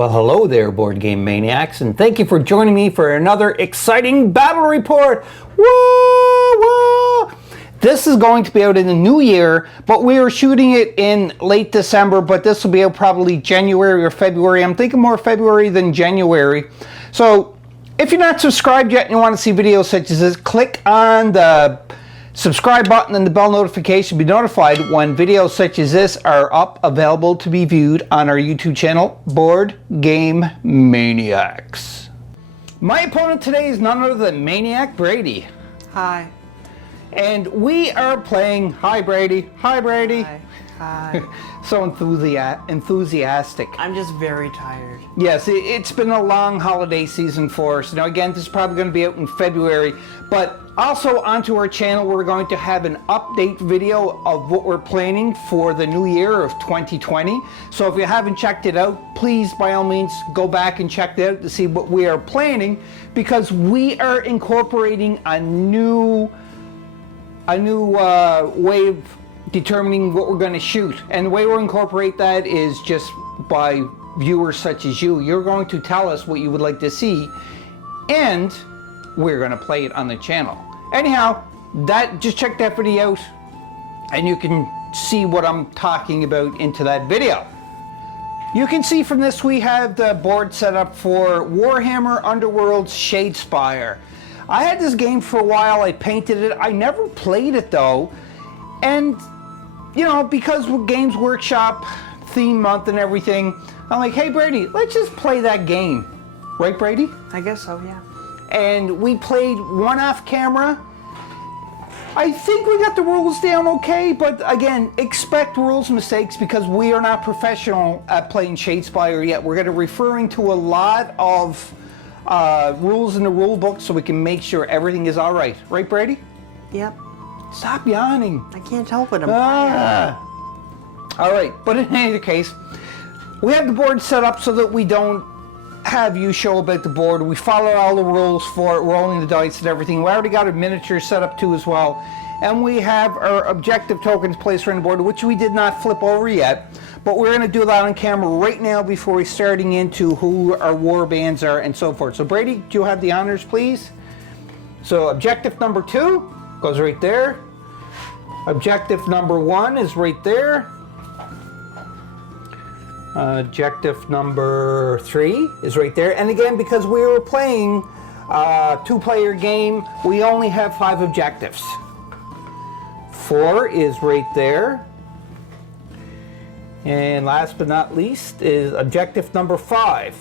Well, hello there, Board Game Maniacs, and thank you for joining me for another exciting battle report. Woo, woo. This is going to be out in the new year, but we are shooting it in late December, but this will be out probably January or February. I'm thinking more February than January. So if you're not subscribed yet and you want to see videos such as this, click on the subscribe button and the bell notification to be notified when videos such as this are up, available to be viewed on our YouTube channel, Board Game Maniacs. My opponent today is none other than Maniac Brady. Hi. And we are playing, hi Brady, hi Brady. Hi. So enthusiastic. I'm just very tired. Yes, it's been a long holiday season for us. Now again, this is probably going to be out in February, but also onto our channel we're going to have an update video of what we're planning for the new year of 2020. So if you haven't checked it out, please by all means go back and check it out to see what we are planning, because we are incorporating a new way of determining what we're going to shoot, and the way we'll incorporate that is just by viewers such as you. You're going to tell us what you would like to see, and we're going to play it on the channel. Anyhow, just check that video out and you can see what I'm talking about into that video. You can see from this we have the board set up for Warhammer Underworlds Shadespire. I had this game for a while, I painted it, I never played it though, and you know, because we're Games Workshop theme month and everything, I'm like, hey Brady, let's just play that game. Right, Brady? I guess so, yeah. And we played one off camera. I think we got the rules down okay, but again, expect rules mistakes because we are not professional at playing Shadespire yet. We're going to be referring to a lot of rules in the rule book so we can make sure everything is all right. Right, Brady? Yep. Stop yawning. I can't help it, I'm tired. All right, but in any case, we have the board set up so that we don't have you show about the board. We follow all the rules for it, rolling the dice and everything. We already got a miniature set up too as well. And we have our objective tokens placed around the board, which we did not flip over yet. But we're going to do that on camera right now before we're starting into who our war bands are and so forth. So Brady, do you have the honors, please? So objective number 2 goes right there. Objective number 1 is right there. Objective number 3 is right there. And again, because we were playing a 2-player game, we only have 5 objectives. 4 is right there. And last but not least is objective number 5.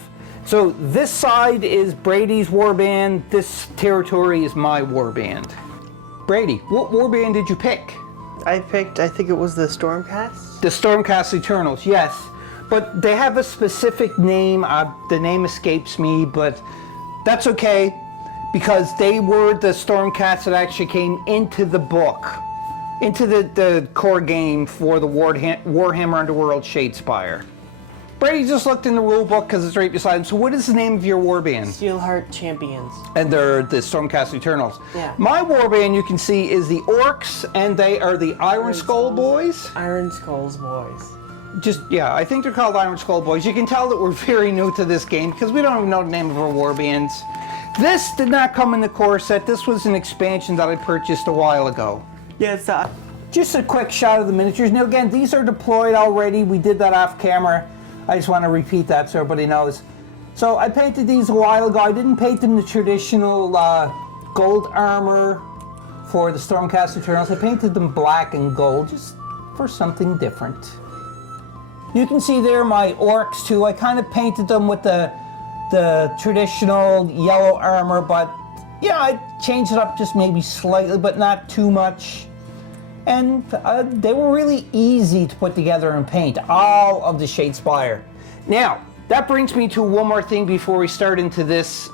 So this side is Brady's warband, this territory is my warband. Brady, what warband did you pick? I think it was the Stormcast? The Stormcast Eternals, yes. But they have a specific name, the name escapes me, but that's okay, because they were the Stormcast that actually came into the book, into the core game for the Warhammer Underworlds Shadespire. Brady just looked in the rule book because it's right beside him. So what is the name of your warband? Steelheart Champions. And they're the Stormcast Eternals. Yeah. My warband, you can see, is the Orks, and they are the Ironskull boys. Ironskull's boys. Yeah, I think they're called Ironskull boys. You can tell that we're very new to this game because we don't even know the name of our warbands. This did not come in the core set. This was an expansion that I purchased a while ago. Yeah, it's just a quick shot of the miniatures. Now again, these are deployed already. We did that off camera. I just want to repeat that so everybody knows. So I painted these a while ago. I didn't paint them the traditional gold armor for the Stormcast Eternals. I painted them black and gold just for something different. You can see there my Orks too. I kind of painted them with the traditional yellow armor, but yeah, I changed it up just maybe slightly, but not too much. And they were really easy to put together and paint, all of the Shadespire. Now, that brings me to one more thing before we start into this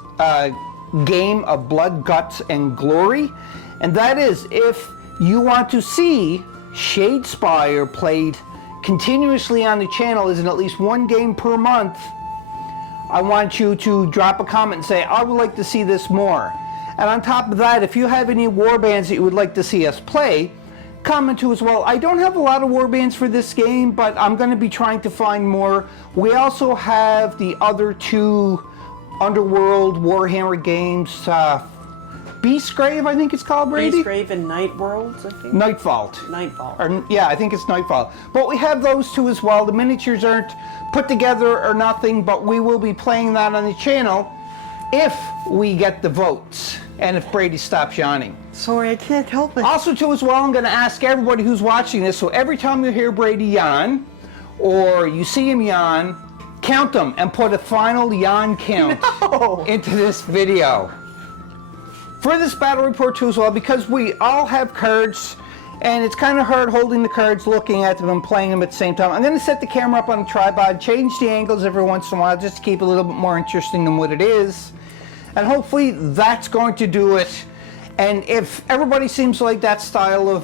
game of blood, guts, and glory. And that is, if you want to see Shadespire played continuously on the channel, as in at least one game per month, I want you to drop a comment and say, I would like to see this more. And on top of that, if you have any warbands that you would like to see us play, comment too as well. I don't have a lot of warbands for this game, but I'm going to be trying to find more. We also have the other two Underworld Warhammer games. Beastgrave, I think it's called, Brady? Beastgrave and Night Worlds, I think. Nightvault. Nightvault. Or, yeah, I think it's Nightvault. But we have those two as well. The miniatures aren't put together or nothing, but we will be playing that on the channel if we get the votes and if Brady stops yawning. Sorry, I can't help it. Also, too, as well, I'm going to ask everybody who's watching this, so every time you hear Brady yawn or you see him yawn, count them and put a final yawn count into this video. For this battle report too as well, because we all have cards and it's kind of hard holding the cards, looking at them and playing them at the same time, I'm going to set the camera up on a tripod, change the angles every once in a while just to keep it a little bit more interesting than what it is. And hopefully that's going to do it. And if everybody seems like that style of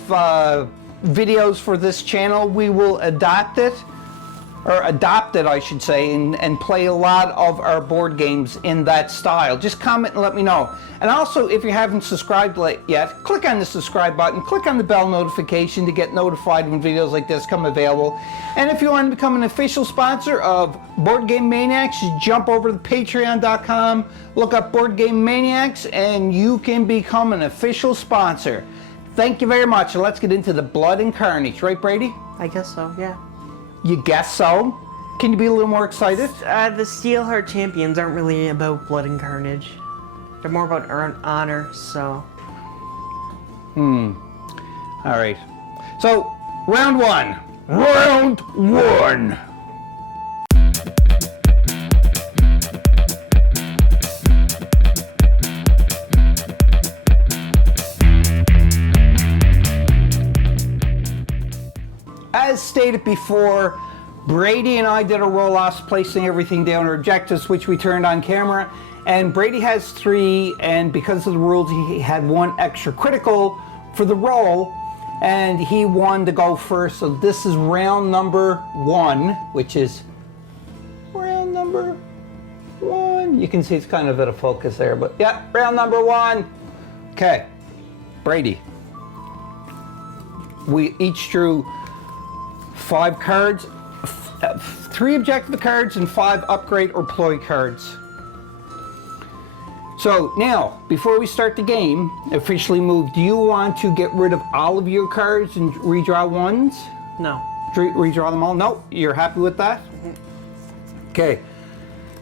videos for this channel, we will adopt it I should say, and play a lot of our board games in that style. Just comment and let me know. And also, if you haven't subscribed yet, click on the subscribe button, click on the bell notification to get notified when videos like this come available. And if you want to become an official sponsor of Board Game Maniacs, you jump over to patreon.com, look up Board Game Maniacs, and you can become an official sponsor. Thank you very much, and let's get into the blood and carnage. Right, Brady? I guess so, yeah. You guess so? Can you be a little more excited? The Steelheart champions aren't really about blood and carnage. They're more about honor, so... All right. So, round one. Round one. As stated before, Brady and I did a roll-offs, placing everything down, our objectives, which we turned on camera. And Brady has 3, and because of the rules, he had 1 extra critical for the roll, and he won to go first. So this is round number 1, which is round number 1. You can see it's kind of out of focus there, but yeah, round number 1. Okay, Brady. We each drew 5 cards, 3 objective cards and 5 upgrade or ploy cards. So now, before we start the game, officially move, do you want to get rid of all of your cards and redraw ones? No. Redraw them all? No? You're happy with that? Okay.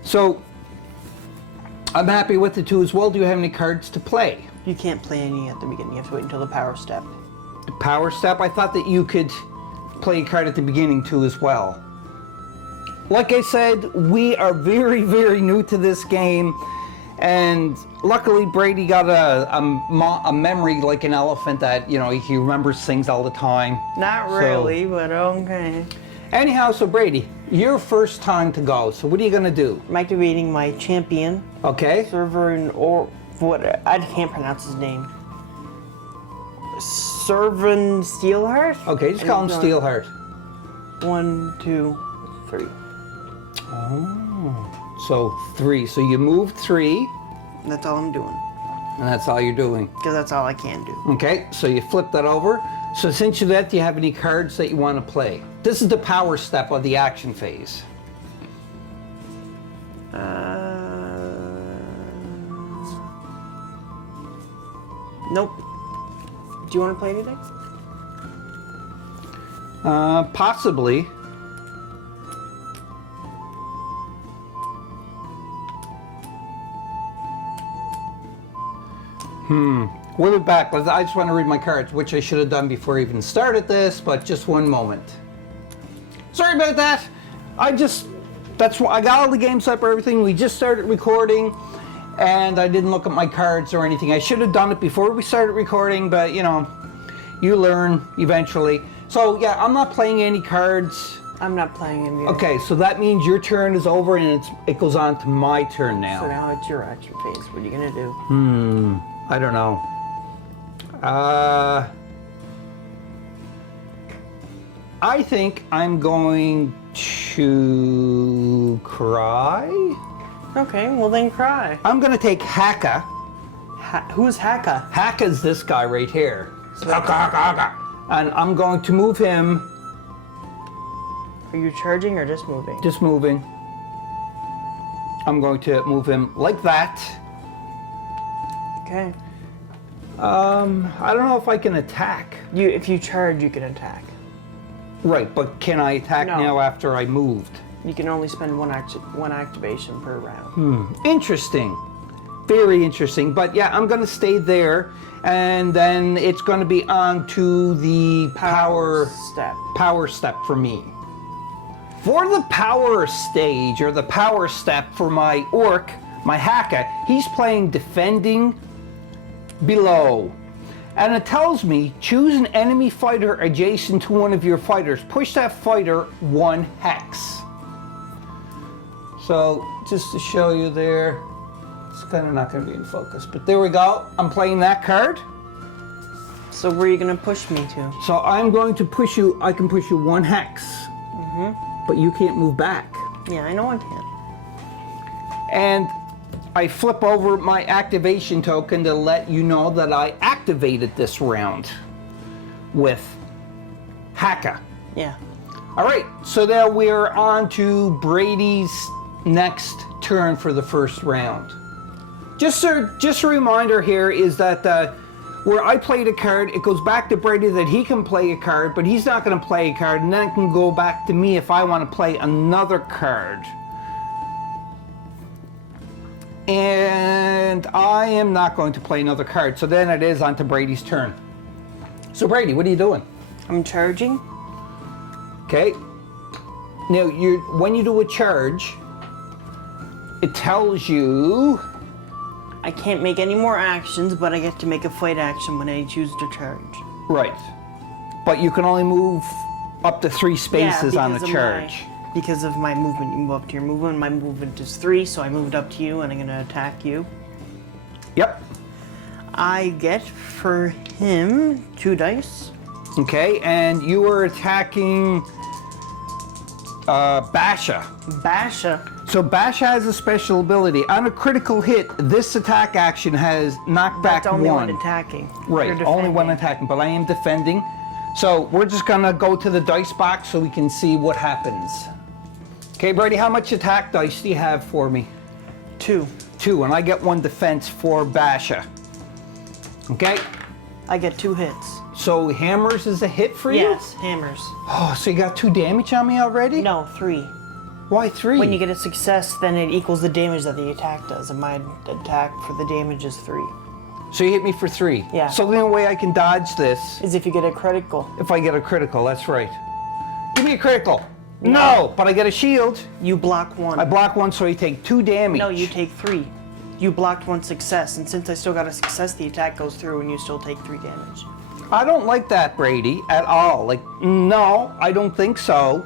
So, I'm happy with it too as well. Do you have any cards to play? You can't play any at the beginning. You have to wait until the power step. The power step? I thought that you could play a card at the beginning too as well. Like I said, we are very, very new to this game, and luckily Brady got a memory like an elephant that, you know, he remembers things all the time. Not really, but okay. Anyhow, so Brady, your first time to go, so what are you going to do? I'm activating my champion. Okay. Server what, I can't pronounce his name. Servan Steelheart? Okay, just call him Steelheart. 1, 2, 3. Oh, so 3. So you moved 3. That's all I'm doing. And that's all you're doing. Because that's all I can do. Okay, so you flip that over. So since you do that, do you have any cards that you want to play? This is the power step of the action phase. Nope. Do you want to play anything? Possibly. We'll be back, but I just want to read my cards, which I should have done before I even started this, but just one moment. Sorry about that. That's why I got all the games up, everything. We just started recording, and I didn't look at my cards or anything. I should have done it before we started recording, but you know, you learn eventually. So yeah, I'm not playing any cards. I'm not playing any. Okay, so that means your turn is over and it goes on to my turn now. So now it's your action phase. What are you gonna do? I don't know. I think I'm going to cry. Okay, well then cry. I'm going to take Haka. Who's Haka? Haka's this guy right here. So Haka, Haka, Haka. And I'm going to move him. Are you charging or just moving? Just moving. I'm going to move him like that. Okay. I don't know if I can attack. If you charge, you can attack. Right, but can I attack No. now after I moved? You can only spend one activation per round. Interesting. Very interesting. But yeah, I'm going to stay there, and then it's going to be on to the power step for me. For the power stage, or the power step for my orc, my Haka, he's playing defending below. And it tells me, choose an enemy fighter adjacent to one of your fighters. Push that fighter 1 hex. So, just to show you there, it's kind of not going to be in focus, but there we go. I'm playing that card. So where are you going to push me to? So I'm going to push you, I can push you 1 hex. But you can't move back. Yeah, I know I can. And I flip over my activation token to let you know that I activated this round with Haka. Yeah. All right, so now we're on to Brady's next turn for the first round. Just a reminder here is that where I played a card, it goes back to Brady that he can play a card, but he's not going to play a card, and then it can go back to me if I want to play another card. And I am not going to play another card, so then it is on to Brady's turn. So Brady, what are you doing? I'm charging. Okay. Now, when you do a charge, it tells you... I can't make any more actions, but I get to make a fight action when I choose to charge. Right. But you can only move up to 3 spaces on a charge. Because of my movement. You move up to your movement. My movement is 3, so I moved up to you, and I'm going to attack you. Yep. I get, for him, 2 dice. Okay, and you are attacking Basha. Basha. So Basha has a special ability. On a critical hit, this attack action has knockback 1. That's only one attacking. Right, You're only one defending. attacking, but I am defending. So we're just gonna go to the dice box so we can see what happens. Okay, Brady, how much attack dice do you have for me? 2. 2, and I get 1 defense for Basha. Okay, I get 2 hits. so hammers is a hit for you? Yes, hammers. Oh, so you got 2 damage on me already? No, 3. Why 3? When you get a success, then it equals the damage that the attack does, and my attack for the damage is 3. So you hit me for 3. Yeah. So the only way I can dodge this, Is if you get a critical. if I get a critical, that's right. Give me a critical. No, but I get a shield. You block 1. I block 1, so you take 2 damage. No, you take 3. You blocked 1 success, and since I still got a success, the attack goes through, and you still take 3 damage. I don't like that, Brady, at all. Like, no, I don't think so.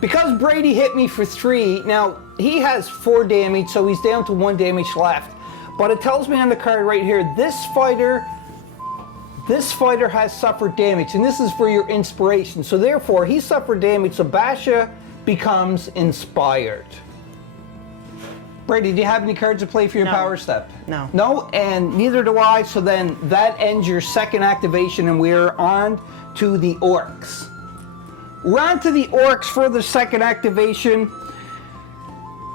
Because Brady hit me for 3, now he has 4 damage, so he's down to 1 damage left. But it tells me on the card right here, this fighter has suffered damage, and this is for your inspiration. So therefore, he suffered damage, so Basha becomes inspired. Brady, do you have any cards to play for your No. power step? No. No, and neither do I, so then that ends your second activation, and we're on to the Orks. We're on to the Orks for the second activation,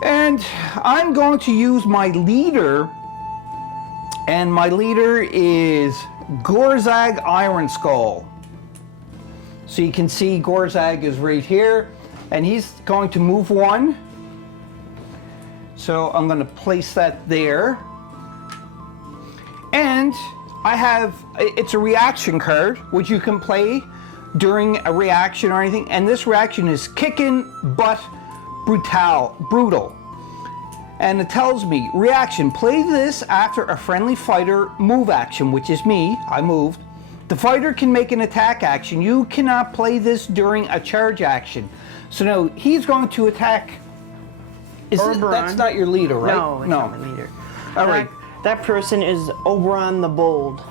and I'm going to use my leader, and my leader is Gorzag Ironskull. So you can see Gorzag is right here, and he's going to move 1. So I'm going to place that there. And I have, it's a reaction card, which you can play during a reaction or anything. And this reaction is Kickin' Butt Brutal. And it tells me, reaction, play this after a friendly fighter move action, which is me, I moved. The fighter can make an attack action. You cannot play this during a charge action. So now he's going to attack. That's not your leader, right? No, it's not my leader. All right. That person is Oberon the Bold.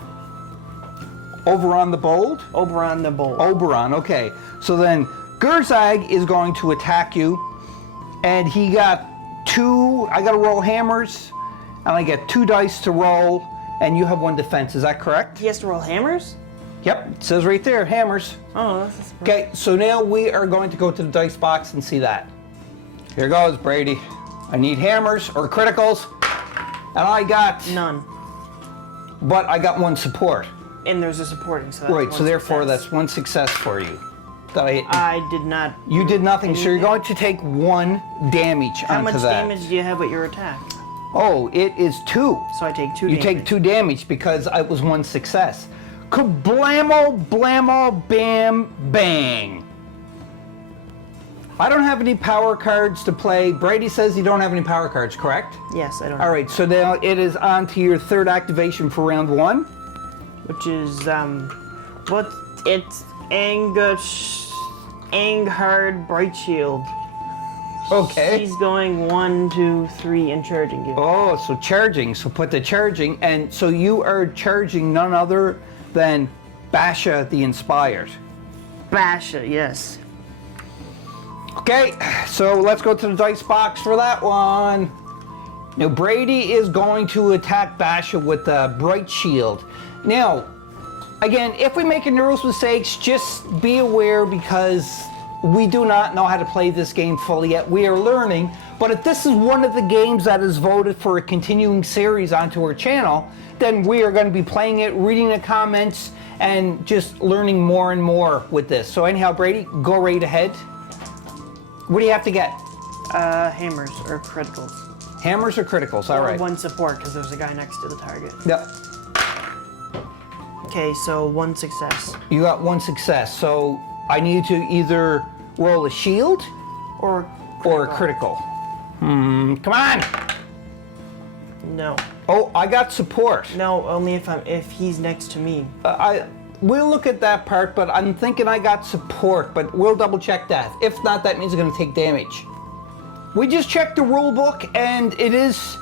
Oberon the Bold? Oberon the Bold. Oberon, okay. So then Gorzag is going to attack you, and he got 2, I gotta roll hammers, and I get 2 dice to roll, and you have 1 defense, is that correct? He has to roll hammers? Yep, it says right there, hammers. Oh, that's a surprise. Okay, so now we are going to go to the dice box and see that. Here goes, Brady. I need hammers or criticals, and I got None. but I got 1 support. And there's a supporting, so that's Right, one so therefore success. that's 1 success for you. That I hit. I did not. You did nothing, so you're anything. going to take 1 damage How onto much that. damage do you have with your attack? Oh, it is 2. So I take 2 You damage. take 2 damage because it was 1 success. Kablamo, blammo, bam, bang. I don't have any power cards to play. Brady says you don't have any power cards, correct? Yes, I don't All know. right, so now it is on to your 3rd activation for round 1. Which is, what? It's Anghard Bright Shield. Okay. She's going 1, 2, 3, and charging you. Oh, so charging. So put the charging, and so you are charging none other than Basha the Inspired. Basha, yes. Okay, so let's go to the dice box for that one. Now Brady is going to attack Basha with the Bright Shield. Now, again, if we make numerous mistakes, just be aware because we do not know how to play this game fully yet. We are learning, but if this is one of the games that is voted for a continuing series onto our channel, then we are going to be playing it, reading the comments, and just learning more and more with this. So anyhow, Brady, go right ahead. What do you have to get? Hammers or criticals. Hammers or criticals? All Or right. 1 support, because there's a guy next to the target. Yep. Okay, so 1 success. You got 1 success, so I need to either roll a shield Or or a critical. Come on! No. Oh, I got support. No, only if he's next to me. We'll look at that part, but I'm thinking I got support, but we'll double check that. If not, that means I'm gonna take damage. We just checked the rule book, and it is,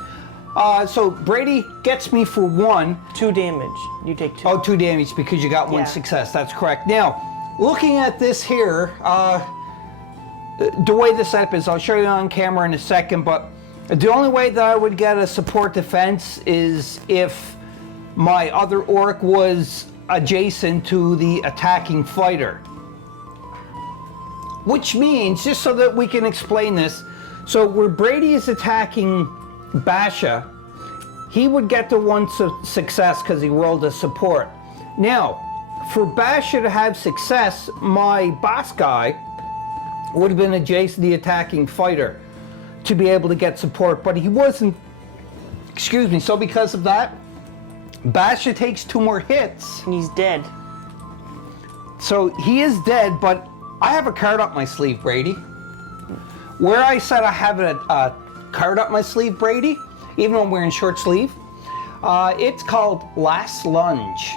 so Brady gets me for 1. 2 damage. You take 2. Oh, 2 damage because you got 1 Yeah. success. That's correct. Now, looking at this here, the way the setup is, I'll show you on camera in a second, but the only way that I would get a support defense is if my other orc was adjacent to the attacking fighter. Which means, just so that we can explain this, so where Brady is attacking Basha, he would get the 1 success because he rolled a support. Now, for Basha to have success, my boss guy would have been adjacent to the attacking fighter to be able to get support, but he wasn't, excuse me, so because of that, Basha takes 2 more hits. And he's dead. So he is dead, but I have a card up my sleeve, Brady. Where I said I have a card up my sleeve, Brady, even though I'm wearing short sleeve, it's called Last Lunge.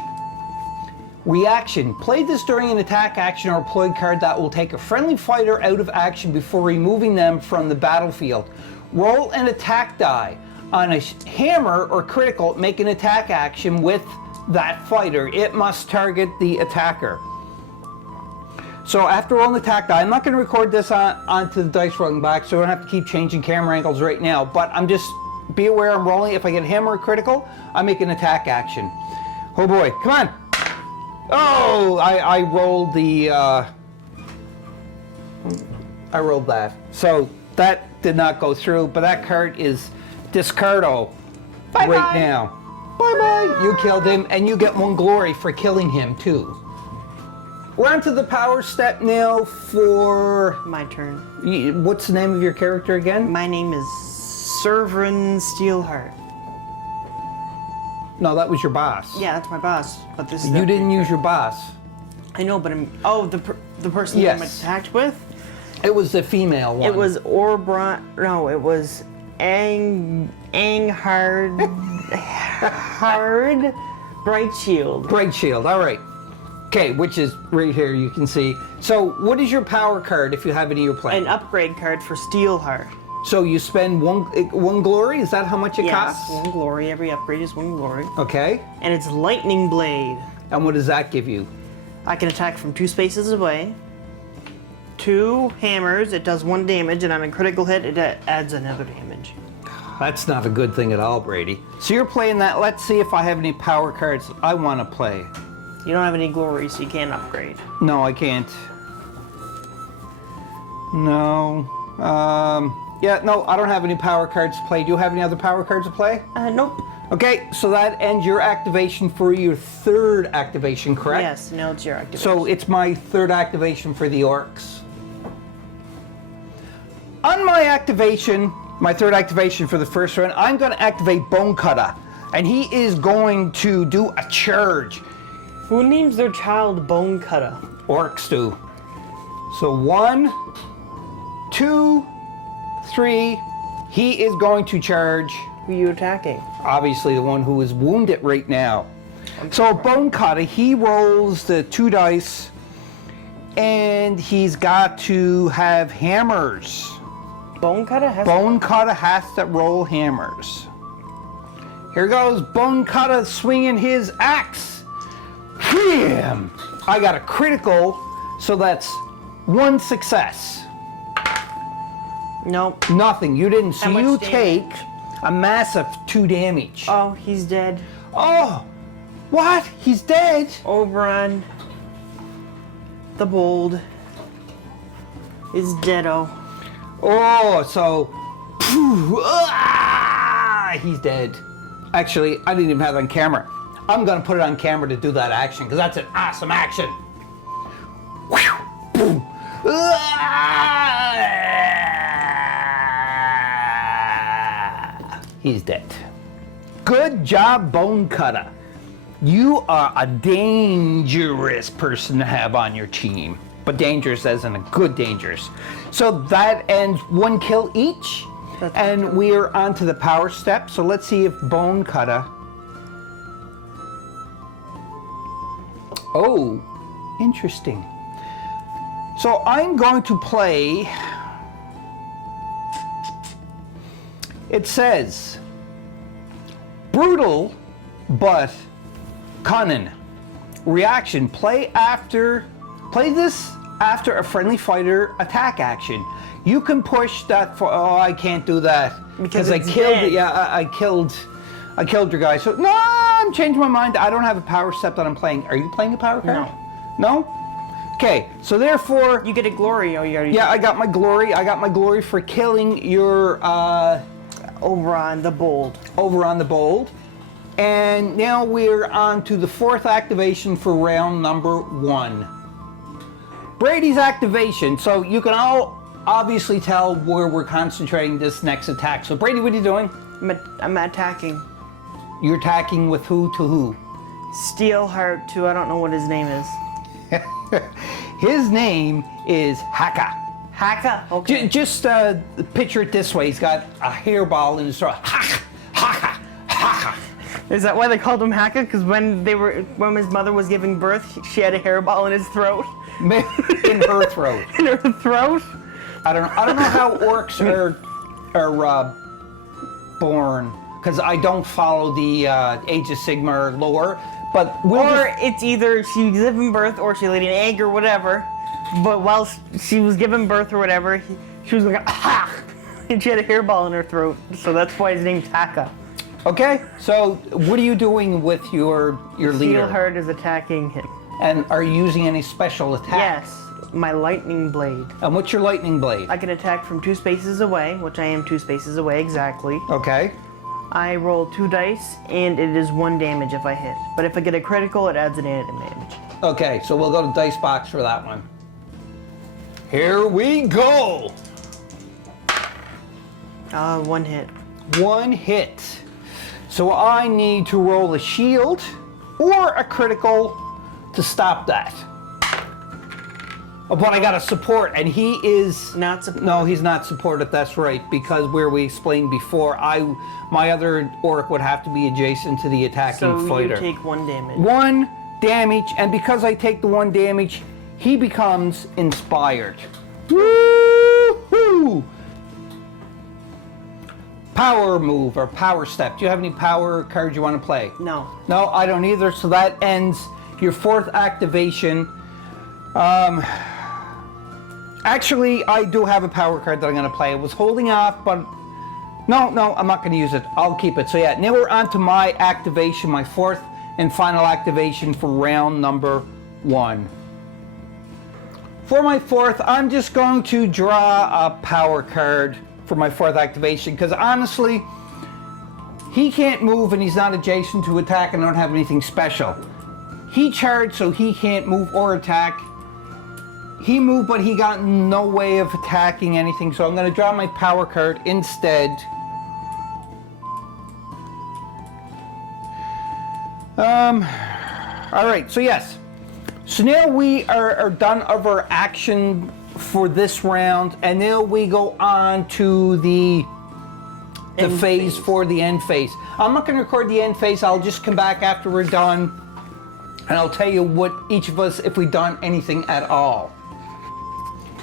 Reaction. Play this during an attack action or employed card that will take a friendly fighter out of action before removing them from the battlefield. Roll an attack die. On a hammer or critical, make an attack action with that fighter. It must target the attacker. So after rolling the attack die, I'm not going to record this onto the dice rolling back, so I don't have to keep changing camera angles right now, but I'm just, be aware I'm rolling. If I get a hammer or critical, I make an attack action. Oh boy, come on. Oh, I rolled the, I rolled that. So that did not go through, but that card is discardo right now. Bye-bye. You killed him, and you get 1 glory for killing him, too. We're on to the power step now for... My turn. What's the name of your character again? My name is Servrin Steelheart. No, that was your boss. Yeah, that's my boss. But this is You didn't use your boss. I know, but I'm. Oh, the person Yes. that I'm attacked with. It was the female one. It was Orbron. No, it was Anghard Bright Shield. Bright Shield, all right. Okay, which is right here, you can see. So what is your power card if you have any you're playing? An upgrade card for Steelheart. So you spend one glory? Is that how much it Yes, costs? 1 glory. Every upgrade is 1 glory. Okay. And it's Lightning Blade. And what does that give you? I can attack from 2 spaces away. 2 hammers, it does 1 damage, and on a critical hit, it adds another damage. That's not a good thing at all, Brady. So you're playing that. Let's see if I have any power cards I want to play. You don't have any glory, so you can't upgrade. No, I can't. No. Yeah, no, I don't have any power cards to play. Do you have any other power cards to play? Nope. Okay, so that ends your activation for your third activation, correct? Yes, now it's your activation. So it's my third activation for the Orks. On my activation, my third activation for the first round, I'm going to activate Bone Cutter. And he is going to do a charge. Who names their child Bone Cutter? Orks do. So 1, 2, 3. He is going to charge. Who are you attacking? Obviously the one who is wounded right now. So Bone Cutter, he rolls the 2 dice. And he's got to have hammers. Bone Cutter has Bone Cutter has to roll hammers. Here goes Bone Cutter swinging his axe. Wham! I got a critical, so that's 1 success. Nope. Nothing. You didn't. So How much you damage? take a massive 2 damage. Oh, he's dead. Oh! What? He's dead? Oberon, the Bold, is deado. Oh, so... he's dead. Actually, I didn't even have it on camera. I'm gonna put it on camera to do that action, because that's an awesome action. He's dead. Good job, Bone Cutter. You are a dangerous person to have on your team. But dangerous as in a good dangerous. So that ends 1 kill each. And we are on to the power step. So let's see if Bone Cutter. Oh, interesting. So I'm going to play. It says brutal but cunning. Reaction: play this after a friendly fighter attack action. You can push that for. Oh, I can't do that because I killed it. Yeah, I killed your guy. So no, I'm changing my mind. I don't have a power step that I'm playing. Are you playing a power card? No. Okay, so therefore You get a glory. Oh, you already. yeah, I got my glory. I got my glory for killing your Oberon, the Bold. over on the Bold. And now we're on to the 4th activation for round number 1. Brady's activation. So you can all obviously tell where we're concentrating this next attack. So Brady, what are you doing? I'm attacking. You're attacking with who to who? Steelheart too. I don't know what his name is. His name is Haka. Haka. Okay. Just picture it this way. He's got a hairball in his throat. Haka, Haka, Haka. Is that why they called him Haka? Because when his mother was giving birth, she had a hairball in his throat. In her throat. In her throat? I don't know how orcs are born, because I don't follow the Age of Sigmar lore. But It's either she was giving birth or she laid an egg or whatever. But while she was giving birth or whatever, she was like, ha! And she had a hairball in her throat. So that's why his name's Haka. Okay, so what are you doing with your leader? Steelheart is attacking him. And are you using any special attacks? Yes, my lightning blade. And what's your lightning blade? I can attack from 2 spaces away, which I am 2 spaces away exactly. Okay. I roll 2 dice, and it is 1 damage if I hit. But if I get a critical, it adds an added damage. Okay, so we'll go to dice box for that one. Here we go. 1 hit. 1 hit. So I need to roll a shield or a critical to stop that. But I got a support, and he is Not support. No, he's not supported. That's right, because where we explained before, my other orc would have to be adjacent to the attacking So fighter. you take 1 damage. 1 damage, and because I take the 1 damage, he becomes inspired. Woo-hoo! Power move or power step. Do you have any power cards you want to play? No. No, I don't either. So that ends your 4th activation. Actually, I do have a power card that I'm going to play. I was holding off, but no, I'm not going to use it. I'll keep it. So yeah, now we're on to my activation, my 4th and final activation for round number 1. For my 4th, I'm just going to draw a power card for my 4th activation, because honestly, he can't move and he's not adjacent to attack and I don't have anything special. He charged, so he can't move or attack. He moved, but he got no way of attacking anything, so I'm going to draw my power card instead. Alright, so yes. So now we are done of our action for this round, and now we go on to the phase for the end phase. I'm not going to record the end phase, I'll just come back after we're done, and I'll tell you what each of us, if we've done anything at all.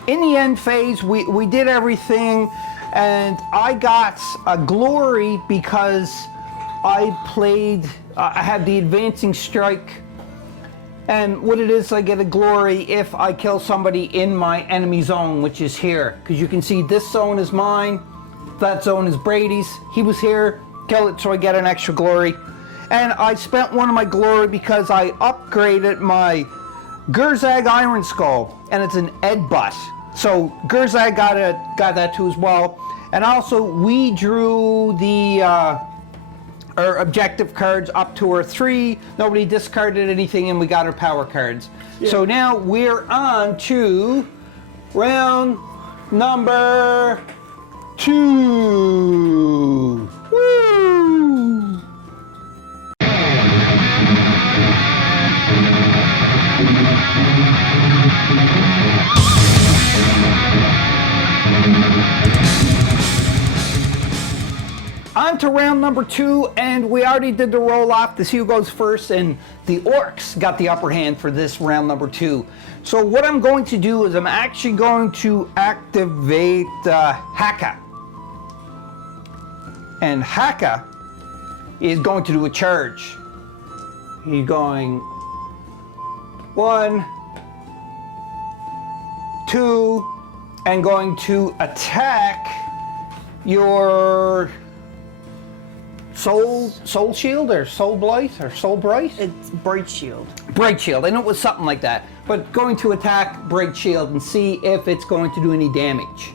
In the end phase, we did everything, and I got a glory because I had the advancing strike. And what it is, I get a glory if I kill somebody in my enemy zone, which is here. Because you can see this zone is mine, that zone is Brady's. He was here, kill it, so I get an extra glory. And I spent one of my glory because I upgraded my Gurzag Ironskull, and it's an Ed bus. So Gurzag got that too as well. And also we drew the our objective cards up to our 3. Nobody discarded anything, and we got our power cards. Yeah. So now we're on to round number 2. Woo! On to round number 2, and we already did the roll off to see who goes first, and the Orks got the upper hand for this round number 2. So what I'm going to do is I'm actually going to activate Haka. And Haka is going to do a charge. He's going 1, 2, and going to attack your Soul Shield or Soul Blight or Soul Bright? It's Bright Shield. Bright Shield. I know it was something like that. But going to attack Bright Shield and see if it's going to do any damage.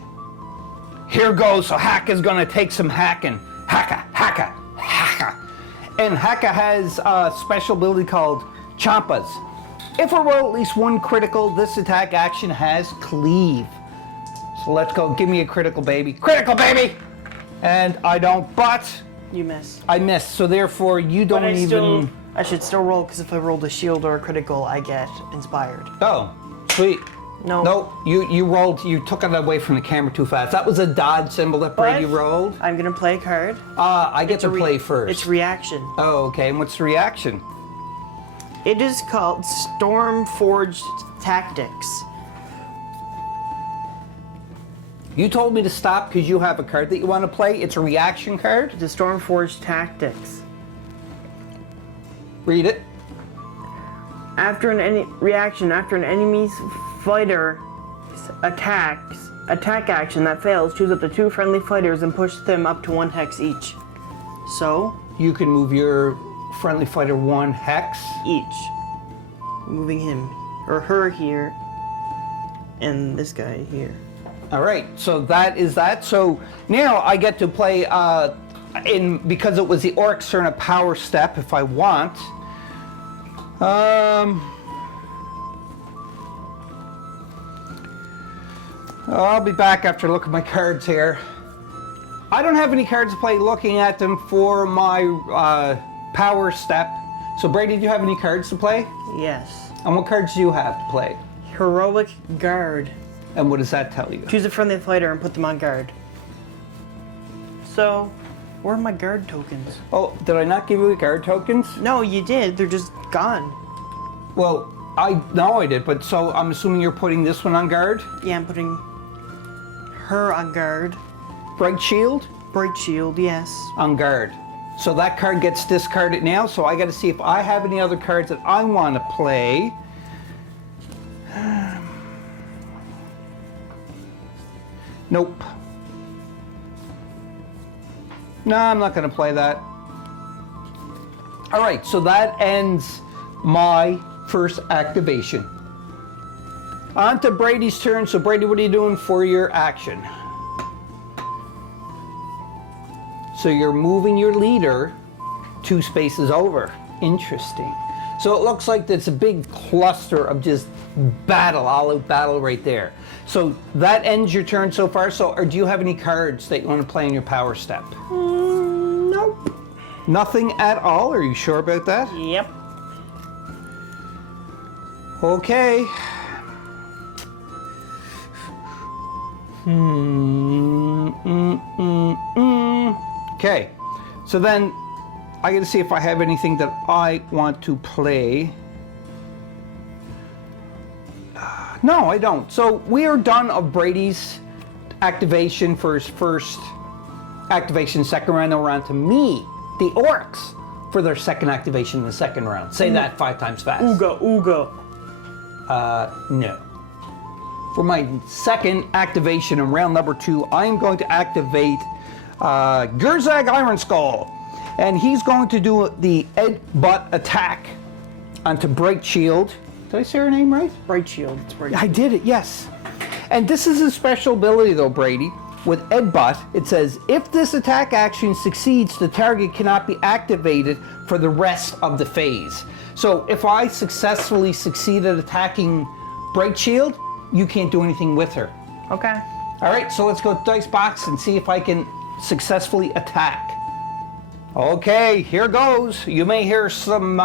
Here goes. So Haka's going to take some hacking. Haka, Haka, Haka. And Haka has a special ability called Champas. If I roll at least 1 critical, this attack action has Cleave. So let's go. Give me a critical, baby. Critical, baby! And I don't, but... You miss. I missed, so therefore you don't even... I should still roll, because if I rolled a shield or a critical, I get inspired. Oh, sweet. No. No, you rolled, you took it away from the camera too fast. That was a dodge symbol that Brady rolled. I'm going to play a card. I get to play first. It's reaction. Oh, okay, and what's the reaction? It is called Stormforged Tactics. You told me to stop because you have a card that you want to play. It's a reaction card. The Stormforged Tactics. Read it. After an enemy's fighter attack action that fails, choose up to 2 friendly fighters and push them up to 1 hex each. So you can move your friendly fighter 1 hex each. Moving him or her here, and this guy here. All right, so that is that. So now I get to play because it was the Orcs turn, a power step if I want. I'll be back after I look at my cards here. I don't have any cards to play looking at them for my power step. So Brady, do you have any cards to play? Yes. And what cards do you have to play? Heroic Guard. And what does that tell you? Choose a friendly fighter and put them on guard. So, where are my guard tokens? Oh, did I not give you guard tokens? No, you did. They're just gone. Well, I know I did, but so I'm assuming you're putting this one on guard? Yeah, I'm putting her on guard. Bright Shield? Bright Shield, yes. On guard. So that card gets discarded now, so I got to see if I have any other cards that I want to play. Nope. No, I'm not going to play that. All right, so that ends my first activation. On to Brady's turn. So Brady, what are you doing for your action? So you're moving your leader 2 spaces over. Interesting. So it looks like it's a big cluster of just battle, all-out battle right there. So that ends your turn so far. So, or do you have any cards that you want to play in your power step? Nope. Nothing at all? Are you sure about that? Yep. Okay. Okay. So then I got to see if I have anything that I want to play. No, I don't. So we are done of Brady's activation for his first activation, second round. Now we're on to me, the Orks, for their second activation in the second round. Say that 5 times fast. Ooga, ooga. No. For my second activation in round number 2, I'm going to activate Gurzag Ironskull. And he's going to do the Ed-Butt attack onto Bright Shield. Did I say her name right? Bright Shield. It's Bright I Shield. did it, yes. And this is a special ability though, Brady. With Ed-Butt, it says, if this attack action succeeds, the target cannot be activated for the rest of the phase. So if I successfully succeed at attacking Bright Shield, you can't do anything with her. Okay. All right, so let's go to Dice Box and see if I can successfully attack. Okay, here goes. You may hear some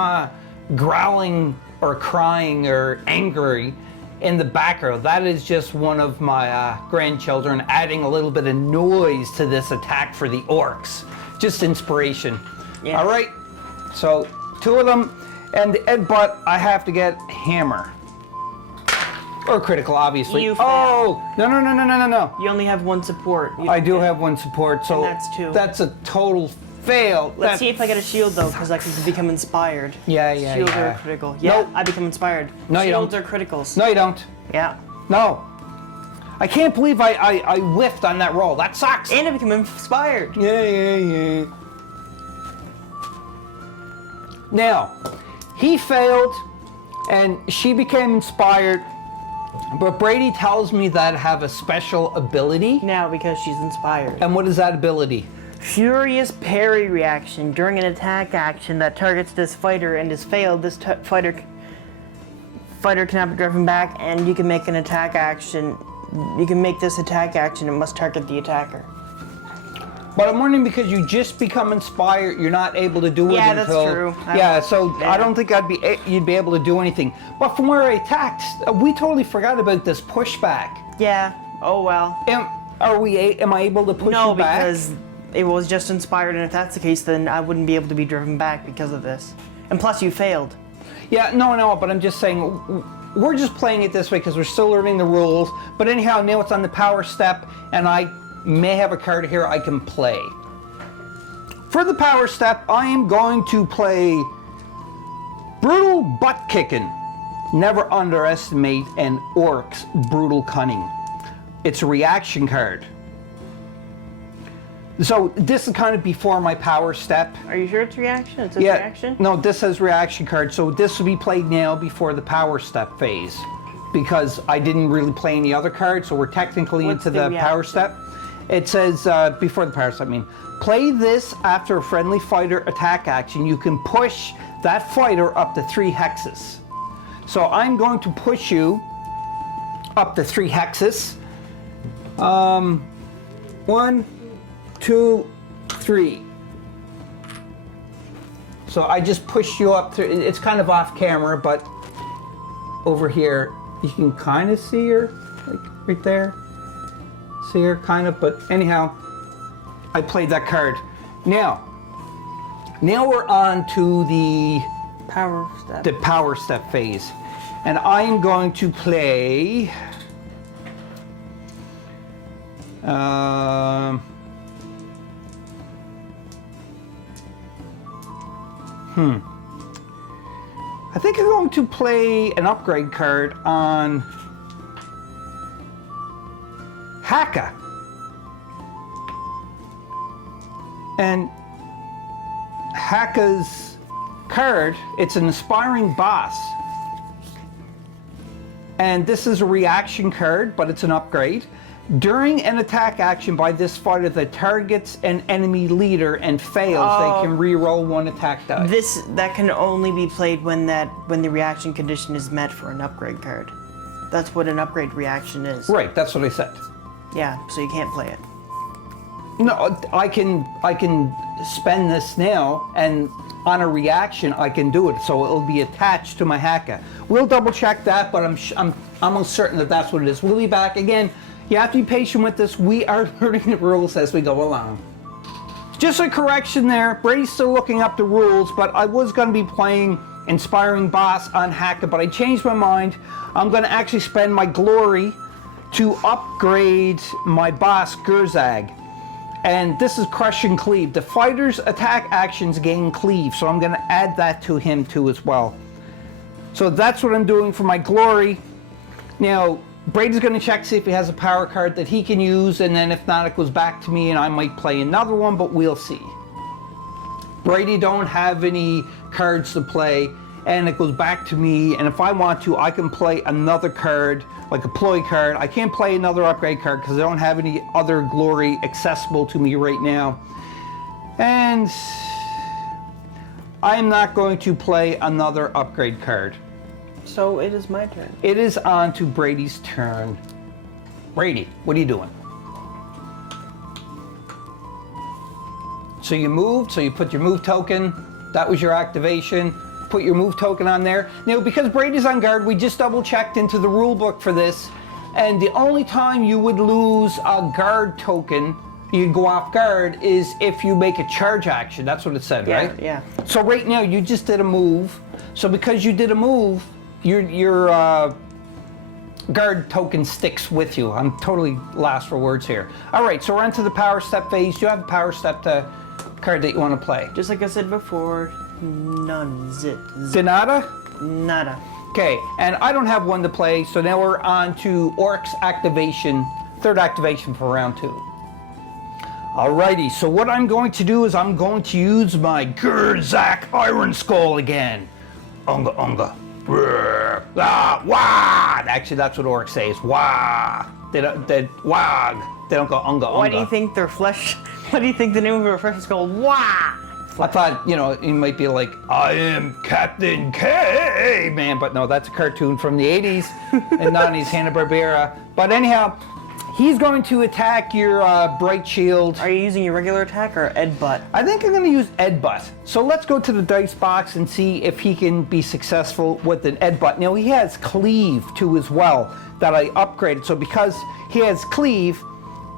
growling or crying or angry in the background. That is just one of my grandchildren adding a little bit of noise to this attack for the Orks. Just inspiration. Yeah. All right, so 2 of them, and the Ed-Butt, I have to get hammer. Or critical, obviously. You fail. Oh, no. You only have 1 support. I do have 1 support, so And that's 2. that's a total fail. Let's see if I get a shield though, because I can become inspired. Yeah. Shields are critical. Yeah, Nope. I become inspired. No, you Shields don't. are criticals. No, you don't. Yeah. No. I can't believe I whiffed on that roll. That sucks. And I become inspired. Yeah. Now, he failed, and she became inspired, but Brady tells me that I have a special ability. Now, because she's inspired. And what is that ability? Furious parry reaction during an attack action that targets this fighter and is failed. This fighter cannot be driven back, and you can make an attack action. You can make this attack action. It must target the attacker. But I'm wondering, because you just become inspired, you're not able to do it Yeah, until... that's true. So I don't think you'd be able to do anything. But from where I attacked, we totally forgot about this pushback. Yeah. Oh well. Am I able to push No, you back? because it was just inspired, and if that's the case, then I wouldn't be able to be driven back because of this. And plus, you failed. Yeah, no, but I'm just saying, we're just playing it this way because we're still learning the rules. But anyhow, now it's on the power step, and I may have a card here I can play. For the power step, I am going to play Brutal Butt Kicking. Never underestimate an Ork's brutal cunning. It's a reaction card. So this is kind of before my power step. Are you sure it's reaction? It's a reaction? No, this says reaction card. So this will be played now before the power step phase, because I didn't really play any other cards, so we're technically What's into the power reaction? step. It says before the power step, play this after a friendly fighter attack action. You can push that fighter up to 3 hexes. So I'm going to push you up to 3 hexes. 1, 2, 3. So I just pushed you up through. It's kind of off camera, but over here you can kind of see her, like right there. See her kind of, but anyhow, I played that card. Now we're on to the power step phase, and I'm going to play. I think I'm going to play an upgrade card on Haka. And Haka's card. It's an Inspiring Boss. And this is a reaction card, but it's an upgrade. During an attack action by this fighter that targets an enemy leader and fails, they can re-roll 1 attack die. That can only be played when the reaction condition is met for an upgrade card. That's what an upgrade reaction is. Right, that's what I said. Yeah, so you can't play it. No, I can spend this now, and on a reaction I can do it, so it'll be attached to my haka. We'll double check that, but I'm almost certain that that's what it is. We'll be back again. You have to be patient with this. We are learning the rules as we go along. Just a correction there. Brady's still looking up the rules, but I was going to be playing Inspiring Boss on Haka, but I changed my mind. I'm going to actually spend my glory to upgrade my boss, Gurzag. And this is Crush and Cleave. The fighter's attack actions gain Cleave, so I'm going to add that to him too as well. So that's what I'm doing for my glory. Now, Brady's going to check to see if he has a power card that he can use, and then if not, it goes back to me and I might play another one, but we'll see. Brady don't have any cards to play, and it goes back to me, and if I want to, I can play another card, like a ploy card. I can't play another upgrade card because I don't have any other glory accessible to me right now. And I am not going to play another upgrade card. So it is my turn. It is on to Brady's turn. Brady, what are you doing? So you moved, so you put your move token. That was your activation. Put your move token on there. Now, because Brady's on guard, we just double checked into the rule book for this. And the only time you would lose a guard token, you'd go off guard, is if you make a charge action. That's what it said, right? Yeah. So right now, you just did a move. So because you did a move, your guard token sticks with you. I'm totally lost for words here. All right, so we're on to the power step phase. Do you have a power step card that you want to play? Just like I said before, none. Zit. Nada? Nada. Okay, and I don't have one to play, so now we're on to Orks activation, third activation for round 2. Alrighty, so what I'm going to do is I'm going to use my Gurzak Ironskull again. Unga unga. Ah, wah! Actually, that's what Orcs say, is wah. They wag. They don't go unga unga. Why do you think their flesh? Why do you think the name of their flesh is called Wah? I thought, it might be like, I am Captain K, man, but no, that's a cartoon from the 80s and Nani's Hanna-Barbera. But anyhow, he's going to attack your Bright Shield. Are you using your regular attack or Ed-Butt? I think I'm going to use Ed-Butt. So let's go to the dice box and see if he can be successful with an Ed-Butt. Now, he has Cleave too as well that I upgraded. So because he has Cleave,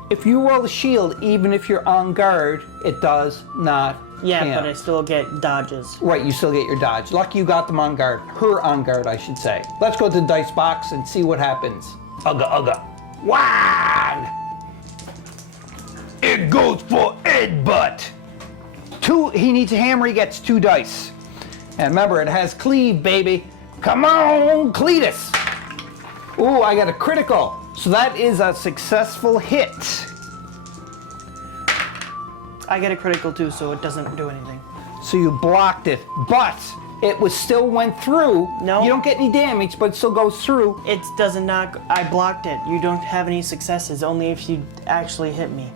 if you roll a shield, even if you're on guard, it does not Yeah, but I still get dodges. Right, you still get your dodge. Lucky you got them on guard. Her on guard, I should say. Let's go to the dice box and see what happens. Ugga, ugga. Wag! It goes for Ed-Butt. 2, he needs a hammer, he gets 2 dice. And remember, it has Cleave, baby. Come on, Cletus. Ooh, I got a critical. So that is a successful hit. I get a critical too, so it doesn't do anything. So you blocked it, but it was still went through. No. You don't get any damage, but it still goes through. It doesn't not. I blocked it. You don't have any successes, only if you actually hit me.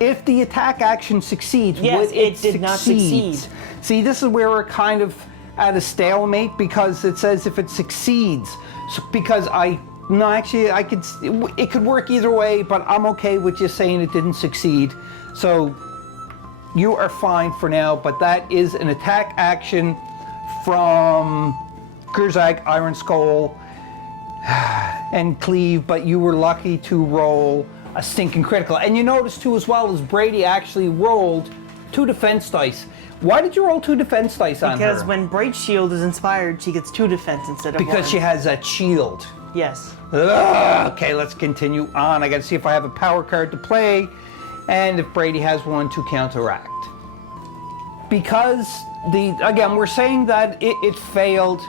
If the attack action succeeds, Yes, would it did not succeed? succeed. See, this is where we're kind of at a stalemate because it says if it succeeds. So, because it could work either way, but I'm okay with just saying it didn't succeed. So you are fine for now, but that is an attack action from Gurzak, Ironskull, and Cleave, but you were lucky to roll a stinking critical. And you notice too as well as Brady actually rolled 2 defense dice. Why did you roll 2 defense dice on her? Because when Bright Shield is inspired, she gets 2 defense instead of 1. Because she has that shield. Yes. Ugh, okay, let's continue on. I gotta see if I have a power card to play, and if Brady has one to counteract. Because, again, we're saying that it failed.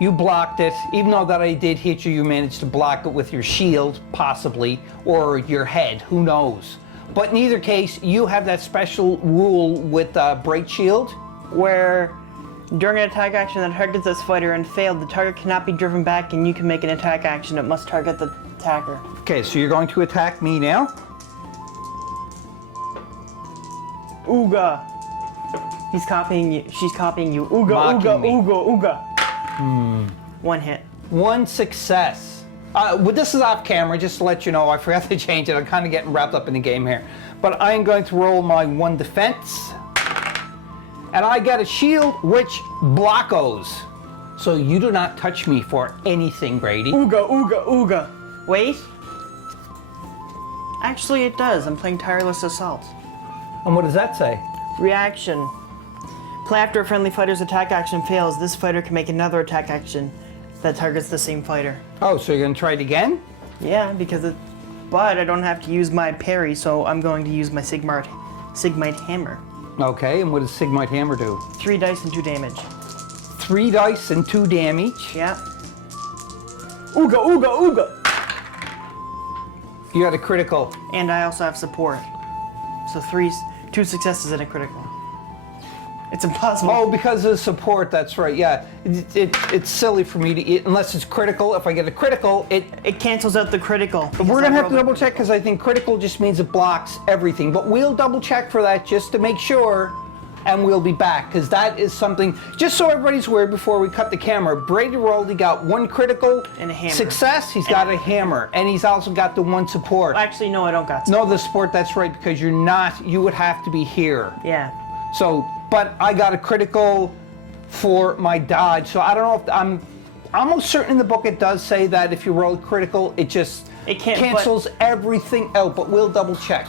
You blocked it. Even though that I did hit you, you managed to block it with your shield, possibly, or your head, who knows. But in either case, you have that special rule with Bright Shield. Where During an attack action that targets this fighter and failed, the target cannot be driven back and you can make an attack action. It must target the attacker. Okay, so you're going to attack me now. Ooga. He's copying you. She's copying you. Ooga, Mocking ooga, me. ooga, ooga. One hit. One success. This is off camera, just to let you know. I forgot to change it. I'm kind of getting wrapped up in the game here. But I'm going to roll my 1 defense. And I get a shield which blockos. So you do not touch me for anything, Brady. Ooga, ooga, ooga. Wait. Actually, it does. I'm playing Tireless Assault. And what does that say? Reaction. Play after a friendly fighter's attack action fails. This fighter can make another attack action that targets the same fighter. Oh, so you're going to try it again? Yeah, because it... But I don't have to use my parry, so I'm going to use my Sigmite Hammer. Okay, and what does Sigmite Hammer do? 3 dice and 2 damage. 3 dice and 2 damage. Yeah. Ooga, ooga, ooga! You got a critical. And I also have support. So 2 successes and a critical. It's impossible. Oh, because of support, that's right, yeah. It's silly for me to eat, unless it's critical. If I get a critical, it cancels out the critical. We're gonna have to double check, because I think critical just means it blocks everything. But we'll double check for that just to make sure, and we'll be back, because that is something, just so everybody's aware before we cut the camera, Brady rolled, he got 1 critical and a hammer. Success, he's got a hammer, and he's also got the 1 support. Actually, no, I don't got support. No, the support, that's right, because you're not, you would have to be here. Yeah. So, but I got a critical for my dodge, so I don't know if I'm almost certain in the book it does say that if you roll critical, it cancels everything out, but we'll double check.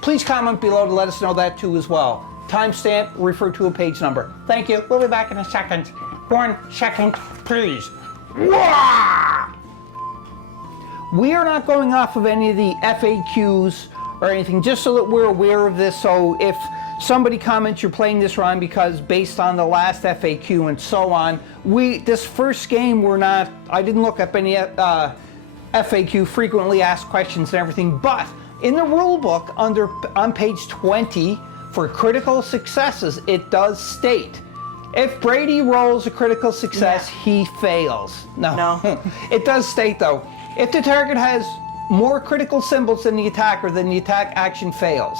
Please comment below to let us know that too as well. Timestamp, refer to a page number. Thank you. We'll be back in a second. 1 second, please. We are not going off of any of the FAQs or anything, just so that we're aware of this. So if somebody comments you're playing this wrong because based on the last FAQ and so on, this first game I didn't look up any FAQ, frequently asked questions and everything, but in the rule book on page 20 for critical successes, it does state if Brady rolls a critical success, he fails. No. It does state though, if the target has more critical symbols than the attacker, then the attack action fails.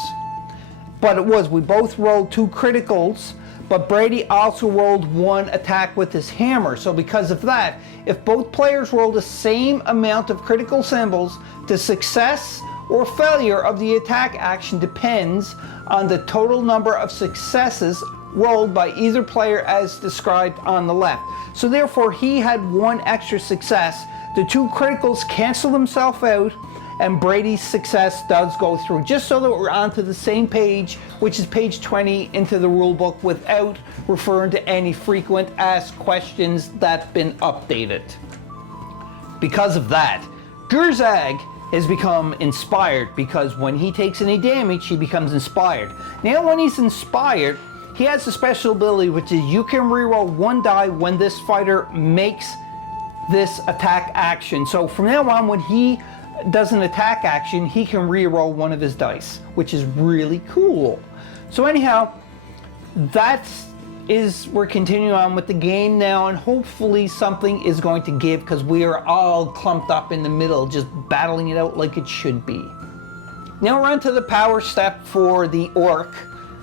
But we both rolled 2 criticals, but Brady also rolled 1 attack with his hammer. So because of that, if both players roll the same amount of critical symbols, the success or failure of the attack action depends on the total number of successes rolled by either player as described on the left. So therefore, he had 1 extra success. The 2 criticals cancel themselves out, and Brady's success does go through, just so that we're onto the same page, which is page 20 into the rule book, without referring to any frequent asked questions that's been updated. Because of that, Gurzag has become inspired, because when he takes any damage, he becomes inspired. Now when he's inspired, he has a special ability, which is you can reroll 1 die when this fighter makes this attack action. So from now on, when he does an attack action, he can re-roll 1 of his dice, which is really cool. So anyhow, we're continuing on with the game now, and hopefully something is going to give, because we are all clumped up in the middle, just battling it out like it should be. Now we're on to the power step for the Ork,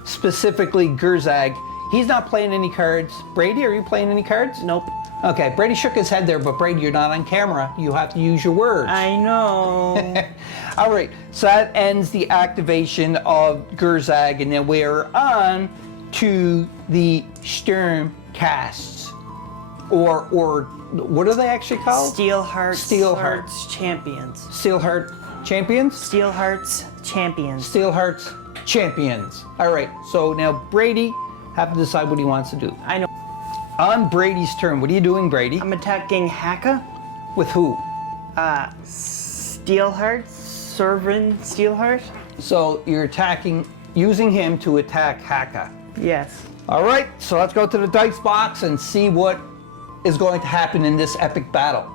specifically Gurzag. He's not playing any cards. Brady, are you playing any cards? Nope. Okay, Brady shook his head there, but Brady, you're not on camera. You have to use your words. I know. All right, so that ends the activation of Gurzag, and then we're on to the Stormcasts. Or what are they actually called? Steelheart's Champions. Steelheart Champions? Steelheart's Champions. Steelheart's Champions. All right, so now Brady have to decide what he wants to do. I know. On Brady's turn, what are you doing, Brady? I'm attacking Haka. With who? Steelheart, Servant Steelheart. So you're using him to attack Haka. Yes. All right, so let's go to the dice box and see what is going to happen in this epic battle.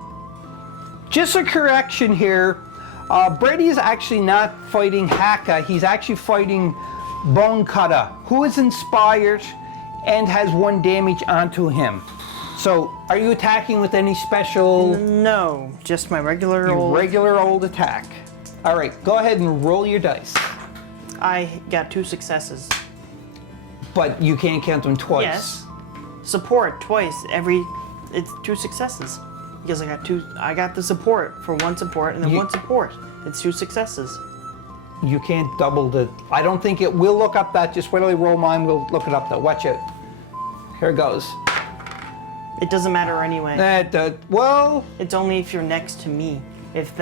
Just a correction here, Brady is actually not fighting Haka, he's actually fighting Bone Cutter, who is inspired and has 1 damage onto him. So, are you attacking with any special? No, just my regular old attack. All right, go ahead and roll your dice. I got 2 successes. But you can't count them twice. Yes. Support twice. It's 2 successes. Because I got the support for 1 support and then 1 support. It's 2 successes. You can't double the. I don't think it. We'll look up that. Just wait till I roll mine. We'll look it up though. Watch it. Here it goes. It doesn't matter anyway. Well. It's only if you're next to me. If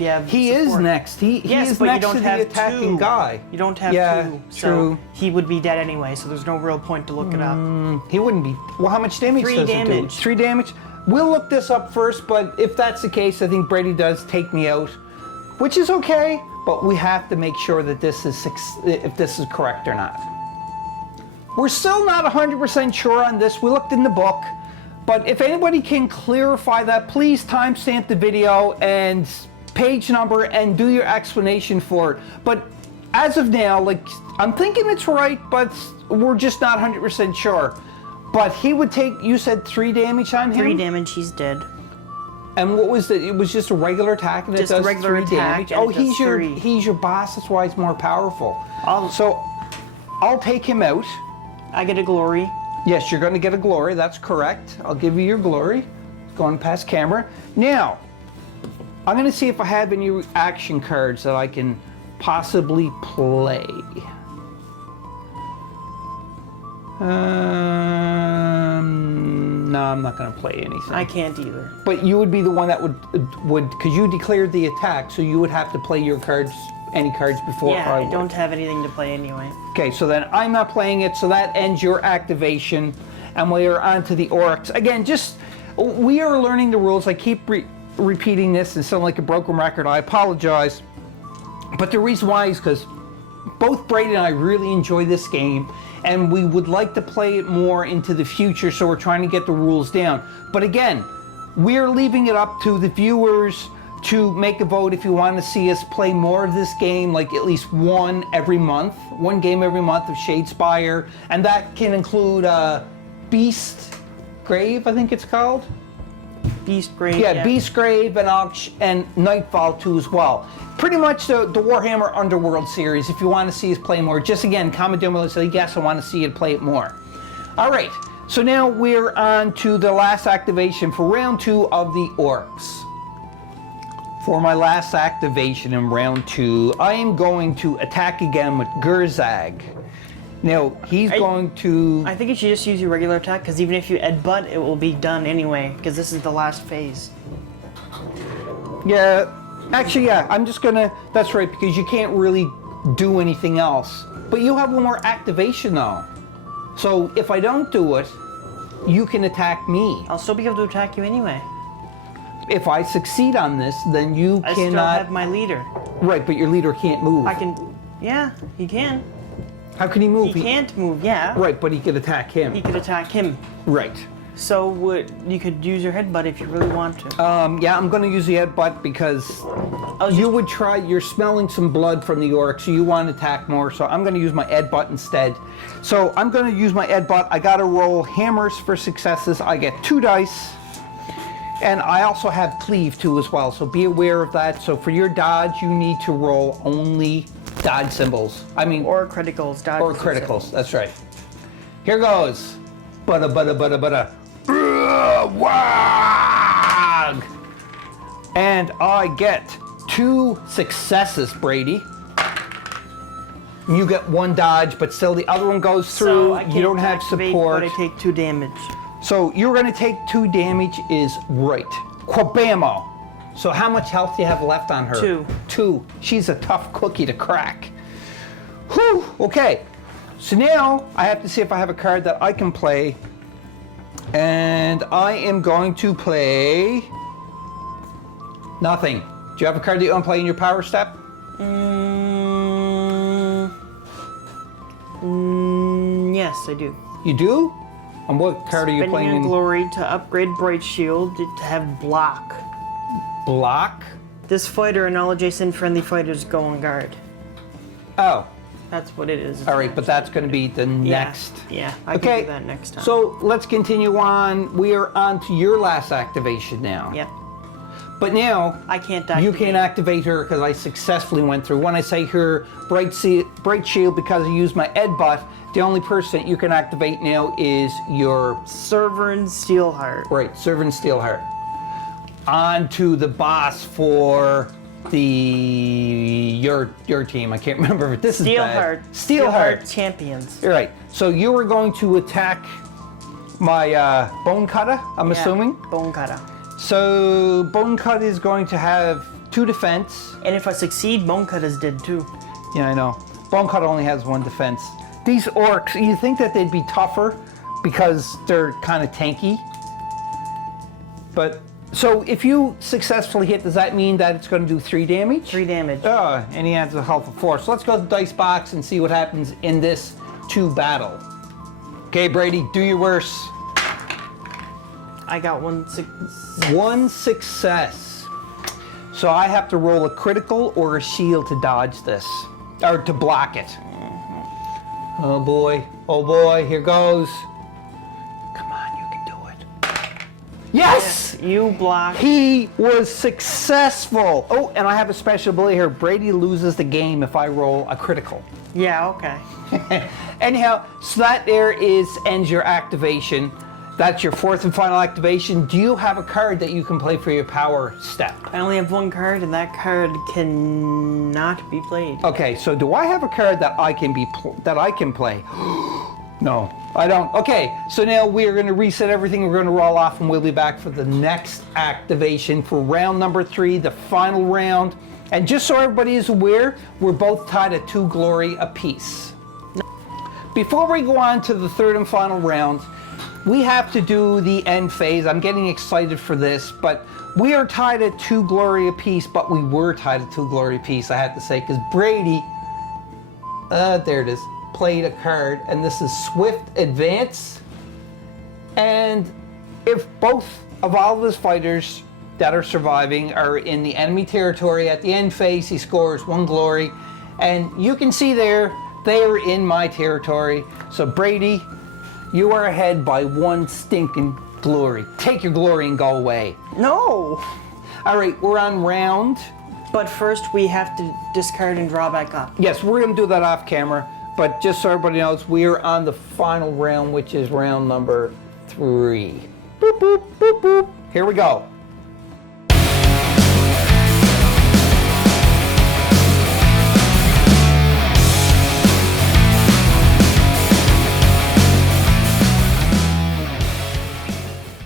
you have. He support. is next. He yes, is but next you don't to have the attacking 2. guy. You don't have 2. So true. he would be dead anyway. So there's no real point to look it up. He wouldn't be. Well, how much damage 3 does damage. it do? 3 damage. We'll look this up first, but if that's the case, I think Brady does take me out, which is okay. But we have to make sure that if this is correct or not. We're still not 100% sure on this. We looked in the book, but if anybody can clarify that, please timestamp the video and page number and do your explanation for it. But as of now, like, I'm thinking it's right, but we're just not 100% sure. But he would take, you said 3 damage on him? 3 damage, he's dead. And what was it? It was just a regular attack and just it does a regular 3 attack. damage? Oh, he's he's your boss, that's why he's more powerful. So I'll take him out. I get a glory. Yes, you're going to get a glory, that's correct. I'll give you your glory. Going past camera. Now, I'm going to see if I have any action cards that I can possibly play. No, I'm not going to play anything. I can't either. But you would be the one that would, because you declared the attack, so you would have to play your cards, any cards before I would. I don't have anything to play anyway. Okay, so then I'm not playing it, so that ends your activation, and we are on to the Orks. Again, we are learning the rules. I keep repeating this and sound like a broken record. I apologize. But the reason why is because both Brady and I really enjoy this game, and we would like to play it more into the future, so we're trying to get the rules down. But again, we're leaving it up to the viewers to make a vote if you want to see us play more of this game, like at least 1 every month, 1 game every month of Shadespire, and that can include Beast Grave, I think it's called. Beast Grave. Yeah, Beast Grave and Nightfall 2 as well. Pretty much the Warhammer Underworld series, if you want to see us play more. Just again, comment down below and say, yes, I want to see you play it more. All right, so now we're on to the last activation for round 2 of the Orks. For my last activation in round 2, I am going to attack again with Gurzag. Now, he's going to... I think you should just use your regular attack, because even if you headbutt, it will be done anyway, because this is the last phase. Yeah, actually, yeah, I'm just gonna... That's right, because you can't really do anything else. But you have one more activation, though. So, if I don't do it, you can attack me. I'll still be able to attack you anyway. If I succeed on this, then you I cannot... still have my leader. Right, but your leader can't move. I can... Yeah, he can. How can he move? He can't move, yeah. Right, but he could attack him. He could attack him. Right. So you could use your headbutt if you really want to. Yeah, I'm going to use the headbutt because you're smelling some blood from the orc, so you want to attack more, so I'm going to use my headbutt instead. So I'm going to use my headbutt. I got to roll hammers for successes. I get 2 dice. And I also have cleave too as well, so be aware of that. So for your dodge, you need to roll only dodge symbols. Or criticals. Dodge or criticals, that's right. Here goes. Bada bada bada bada. Wag! And I get 2 successes, Brady. You get 1 dodge, but still the other one goes through. So you don't have support. But I take 2 damage. So you're going to take 2 damage is right. Quabamo. So how much health do you have left on her? 2. 2. She's a tough cookie to crack. Whew, okay. So now I have to see if I have a card that I can play. And I am going to play nothing. Do you have a card that you want to play in your power step? Yes, I do. You do? And what card are you playing Spending in? a glory to upgrade Bright Shield to have block. Block? This fighter and all adjacent friendly fighters go on guard. Oh. That's what it is. All right, but that's going to be the next. Yeah, I can do that next time. So let's continue on. We are on to your last activation now. Yep. But now I can't activate. you can't activate her because I successfully went through. When I say her bright shield because I used my Ep1, the only person that you can activate now is your Servant Steelheart. Right, Servant Steelheart. On to the boss for your team. I can't remember if this is bad. Steelheart Champions. You're right. So you were going to attack my Bone Cutter, I'm assuming? Bone Cutter. So Bone Cutter is going to have 2 defense. And if I succeed, Bone Cutter's dead too. Yeah, I know. Bone Cutter only has 1 defense. These orcs, you think that they'd be tougher because they're kind of tanky? But, so if you successfully hit, does that mean that it's going to do 3 damage? 3 damage. And he has a health of 4. So let's go to the dice box and see what happens in this 2 battle. Okay, Brady, do your worst. I got 1 1 success. So I have to roll a critical or a shield to dodge this, or to block it. Oh boy, here goes. Come on, you can do it. Yes! You block. He was successful. Oh, and I have a special ability here. Brady loses the game if I roll a critical. Yeah, okay. Anyhow, so that ends your activation. That's your 4th and final activation. Do you have a card that you can play for your power step? I only have 1 card, and that card cannot be played. Okay, so do I have a card that I can play? No, I don't. Okay, so now we are going to reset everything. We're going to roll off, and we'll be back for the next activation for round number 3, the final round. And just so everybody is aware, we're both tied at 2 glory apiece. Before we go on to the 3rd and final round, we have to do the end phase. I'm getting excited for this, but we are tied at 2 glory apiece, but we were tied at 2 glory apiece, I have to say, because Brady, there it is, played a card, and this is Swift Advance. And if both of all of his fighters that are surviving are in the enemy territory at the end phase, he scores 1 glory. And you can see there, they are in my territory. So Brady, you are ahead by 1 stinking glory. Take your glory and go away. No! All right, we're on round. But first we have to discard and draw back up. Yes, we're going to do that off camera. But just so everybody knows, we are on the final round, which is round number 3. Boop, boop, boop, boop. Here we go.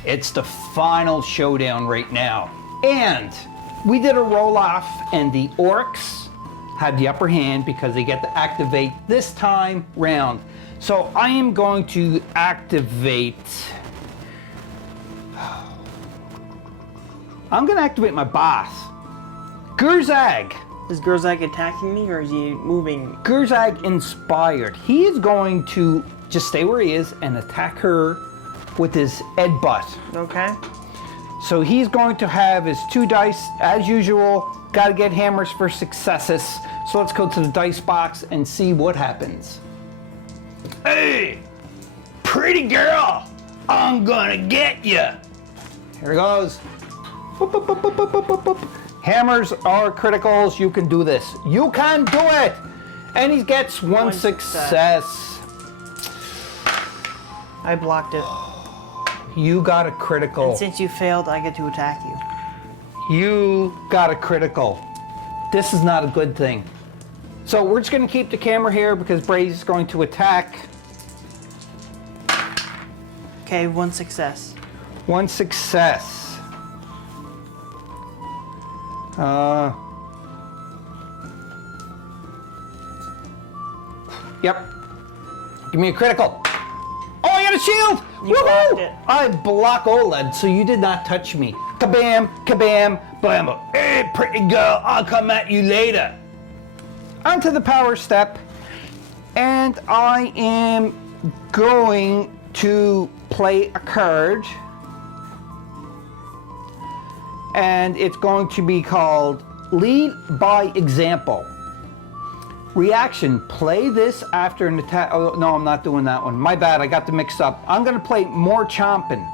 It's the final showdown right now. And we did a roll off, and the Orks had the upper hand because they get to activate this time round. So I am going to activate. I'm going to activate my boss, Gurzag. Is Gurzag attacking me, or is he moving? Gurzag inspired. He is going to just stay where he is and attack her with his Ep1. Okay. So he's going to have his 2 dice as usual. Got to get hammers for successes. So let's go to the dice box and see what happens. Hey, pretty girl, I'm gonna get you. Here it goes. Boop, boop, boop, boop, boop, boop, boop. Hammers are criticals. You can do this. You can do it. And he gets 1 success. I blocked it. You got a critical. And since you failed, I get to attack you. You got a critical. This is not a good thing. So we're just going to keep the camera here because Brady's going to attack. Okay, 1 success. 1 success. Yep. Give me a critical. Oh, I got a shield! You blocked it. I block OLED, so you did not touch me. Kabam, kabam, blam. Hey, pretty girl, I'll come at you later. Onto the power step, and I am going to play a card, and it's going to be called Lead by Example. Reaction, play this after an attack. Oh, no, I'm not doing that one. My bad, I got them mixed up. I'm gonna play more chomping.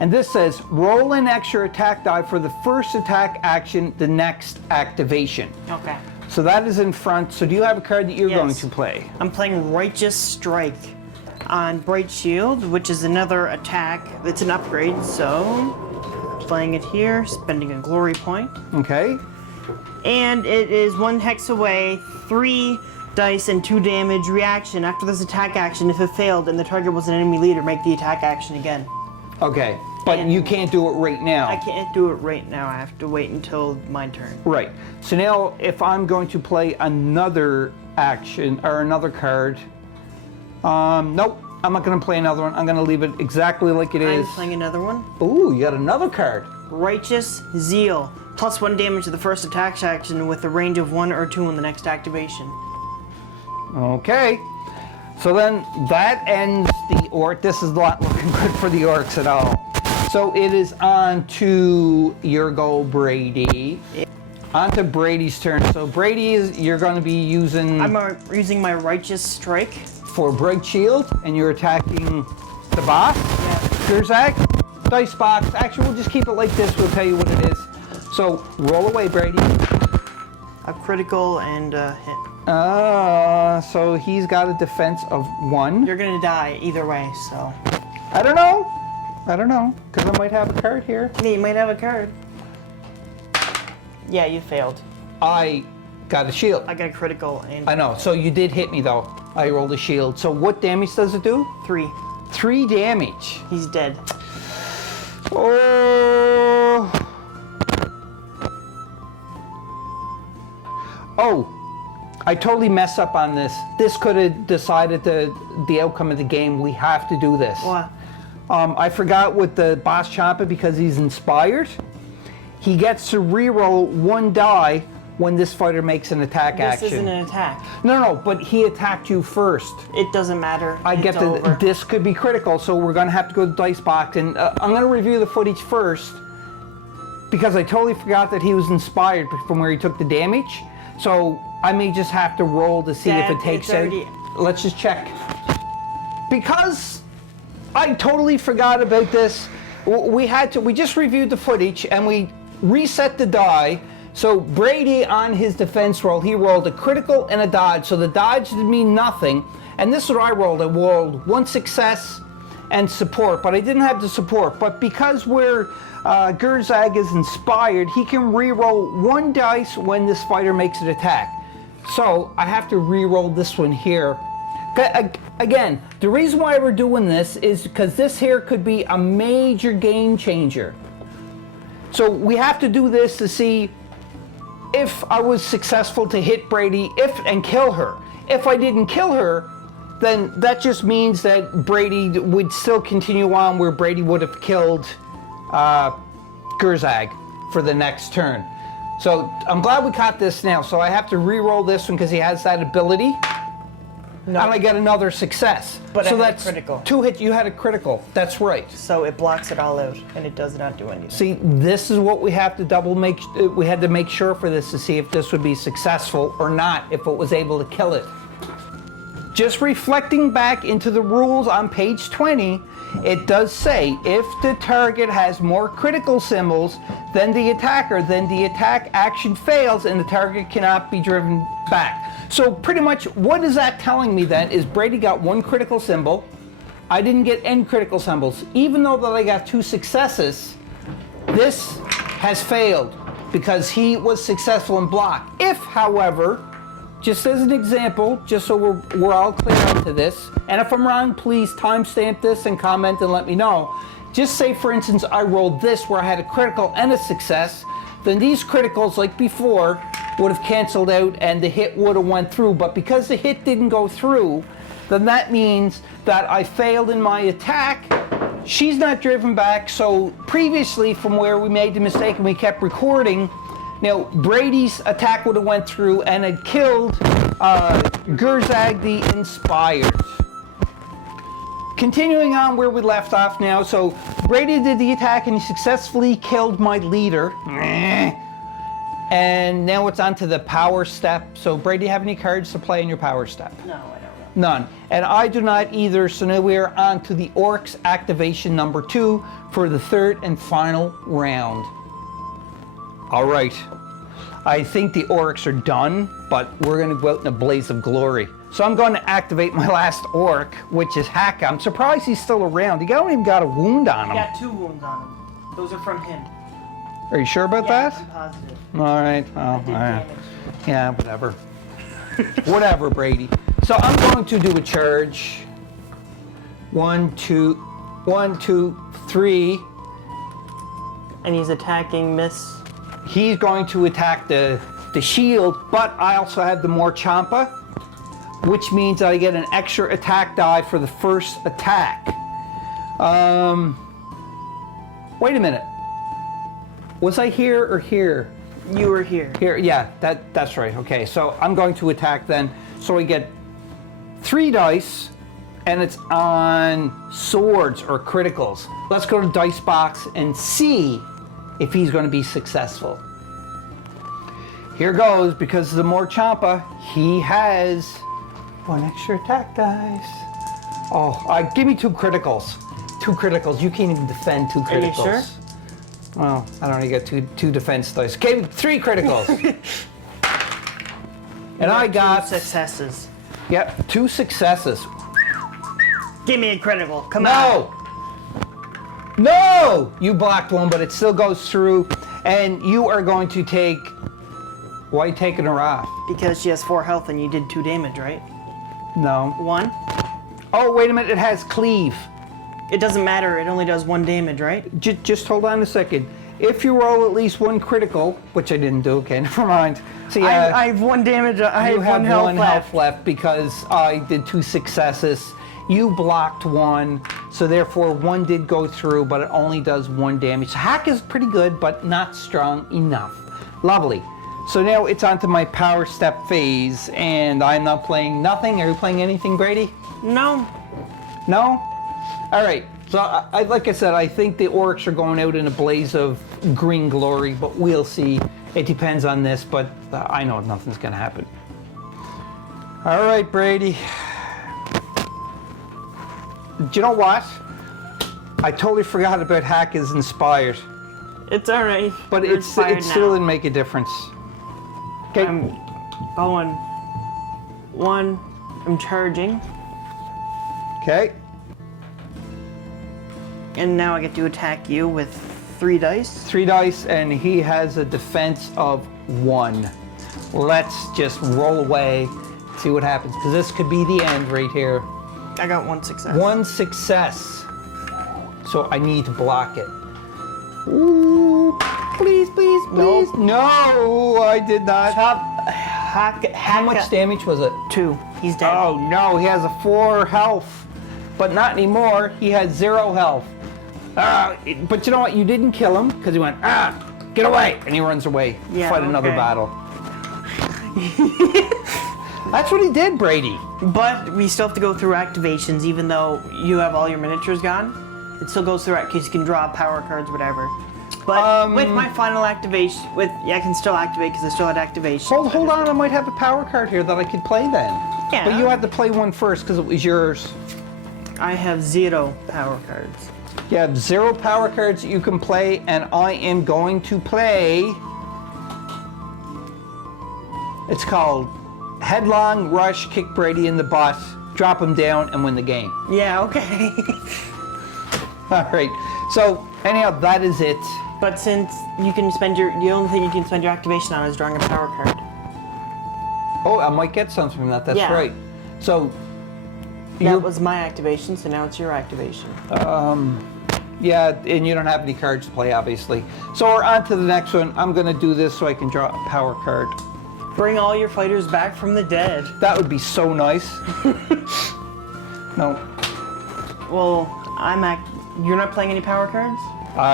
And this says, roll an extra attack die for the first attack action, the next activation. Okay. So that is in front. So do you have a card that you're Yes. going to play? I'm playing Righteous Strike on Bright Shield, which is another attack. It's an upgrade, so playing it here, spending a glory point. Okay. And it is 1 hex away, 3 dice and 2 damage reaction. After this attack action, if it failed and the target was an enemy leader, make the attack action again. Okay. But And you can't do it right now. I can't do it right now. I have to wait until my turn. Right. So now if I'm going to play another action or another card, nope, I'm not going to play another one. I'm going to leave it exactly like it is. I'm playing another one. Ooh, you got another card. Righteous Zeal. Plus 1 damage to the first attack action with a range of 1 or 2 on the next activation. Okay. So then that ends the orc. This is not looking good for the orcs at all. So it is on to your go, Brady. On to Brady's turn. So Brady, you're going to be using... I'm using my Righteous Strike. For Bright Shield, and you're attacking the boss. Yeah. Gurzag, dice box. Actually, we'll just keep it like this. We'll tell you what it is. So roll away, Brady. A critical and a hit. So he's got a defense of 1. You're gonna die either way, so. I don't know. I don't know, because I might have a card here. Yeah, you might have a card. Yeah, you failed. I got a shield. I got a critical and. I know. So you did hit me though. I rolled a shield. So what damage does it do? 3. 3 damage. He's dead. Oh. Oh. I totally messed up on this. This could have decided the outcome of the game. We have to do this. What? I forgot with the boss Champa because he's inspired. He gets to reroll 1 die when this fighter makes an attack action. This isn't an attack. No, but he attacked you first. It doesn't matter. I get that this could be critical, so we're gonna have to go to the dice box, and I'm gonna review the footage first because I totally forgot that he was inspired from where he took the damage. So I may just have to roll to see if it takes out. Let's just check. Because I totally forgot about this. We just reviewed the footage and we reset the die. So Brady on his defense roll, he rolled a critical and a dodge. So the dodge did mean nothing. And this is what I rolled. I rolled 1 success and support, but I didn't have the support. But because Gurzag is inspired, he can re-roll 1 dice when this fighter makes an attack. So I have to re-roll this one here. Again, the reason why we're doing this is because this here could be a major game changer. So we have to do this to see if I was successful to hit Brady and kill her. If I didn't kill her, then that just means that Brady would still continue on where Brady would have killed Gurzag for the next turn. So I'm glad we caught this now. So I have to re-roll this one because he has that ability. No. And I get another success. But so I had a that's critical. 2 hits. You had a critical. That's right. So it blocks it all out, and it does not do anything. See, this is what we have to we had to make sure for this to see if this would be successful or not, if it was able to kill it. Just reflecting back into the rules on page 20, it does say if the target has more critical symbols than the attacker, then the attack action fails and the target cannot be driven back. So pretty much what is that telling me then is Brady got 1 critical symbol. I didn't get any critical symbols. Even though that I got 2 successes, this has failed because he was successful in block. If, however, just as an example, just so we're all clear on to this, and if I'm wrong, please timestamp this and comment and let me know. Just say, for instance, I rolled this where I had a critical and a success, then these criticals, like before, would have canceled out and the hit would have went through. But because the hit didn't go through, then that means that I failed in my attack. She's not driven back. So previously, from where we made the mistake and we kept recording, now Brady's attack would have went through and had killed Gurzag the Inspired. Continuing on where we left off now, so Brady did the attack and he successfully killed my leader. And now it's on to the power step. So Brady, do you have any cards to play in your power step? No, I don't know. None. And I do not either, so now we are on to the Orks activation number 2 for the third and final round. All right. I think the Orks are done, but we're going to go out in a blaze of glory. So I'm going to activate my last Ork, which is Haka. I'm surprised he's still around. He don't even got a wound on him. He got 2 wounds on him. Those are from him. Are you sure about Yeah, that? I'm positive. All right. Well, Did all right. damage. Yeah, whatever. Whatever, Brady. So I'm going to do a charge. 1, 2, 3. And he's attacking Miss. He's going to attack the shield, but I also have the more Champa, which means that I get an extra attack die for the first attack. Wait a minute. Was I here or here? You were here. Here, yeah, that's right. Okay, so I'm going to attack then. So I get 3 dice, and it's on swords or criticals. Let's go to dice box and see if he's going to be successful. Here goes, because the more Champa, he has 1 extra attack dice. Oh, give me 2 criticals. 2 criticals. You can't even defend 2 criticals. Are you sure? Well, I don't even get two defense dice. Okay, 3 criticals. And I got 2 successes. Yep, 2 successes. Give me a critical. Come on. No! You blocked 1, but it still goes through. And you are going to take... Why are you taking her off? Because she has 4 health and you did 2 damage, right? No. 1? Oh, wait a minute. It has cleave. It doesn't matter. It only does 1 damage, right? Just hold on a second. If you roll at least 1 critical, which I didn't do, okay, never mind. See, I have 1 damage. I you have 1 health left. health left because I did 2 successes. You blocked 1, so therefore 1 did go through, but it only does 1 damage. So Hack is pretty good, but not strong enough. Lovely. So now it's on to my power step phase, and I'm not playing nothing. Are you playing anything, Brady? No. No? All right. So, like I said, I think the Orks are going out in a blaze of green glory, but we'll see. It depends on this, but I know nothing's going to happen. All right, Brady. Do you know what? I totally forgot about Hack is inspired. It's all right. But You're it inspired still now. didn't make a difference. Okay. I'm going 1. I'm charging. Okay. And now I get to attack you with 3 dice. 3 dice, and he has a defense of 1. Let's just roll away, see what happens, because this could be the end right here. I got 1 success. 1 success. So I need to block it. Ooh, please, please, please. Nope. No, I did not. How much damage was it? 2. He's dead. Oh no, he has a 4 health. But not anymore, he has 0 health. But you know what, you didn't kill him, because he went, get away, and he runs away. Yeah, Fight another okay. battle. That's what he did, Brady. But we still have to go through activations, even though you have all your miniatures gone. It still goes through because you can draw power cards, whatever. But with my final activation, I can still activate because I still had activation. Hold on, I might have a power card here that I could play then. Yeah. But you had to play one first because it was yours. I have 0 power cards. You have 0 power cards that you can play, and I am going to play. It's called Headlong Rush, Kick Brady in the Butt, drop him down, and win the game. Yeah, okay. All right. So anyhow, that is it. But since you can spend the only thing you can spend your activation on is drawing a power card. Oh, I might get something from that. That's Yeah. right. So That was my activation, so now it's your activation. yeah, and you don't have any cards to play, obviously. So we're on to the next one. I'm going to do this so I can draw a power card. Bring all your fighters back from the dead. That would be so nice. No. Well, you're not playing any power cards?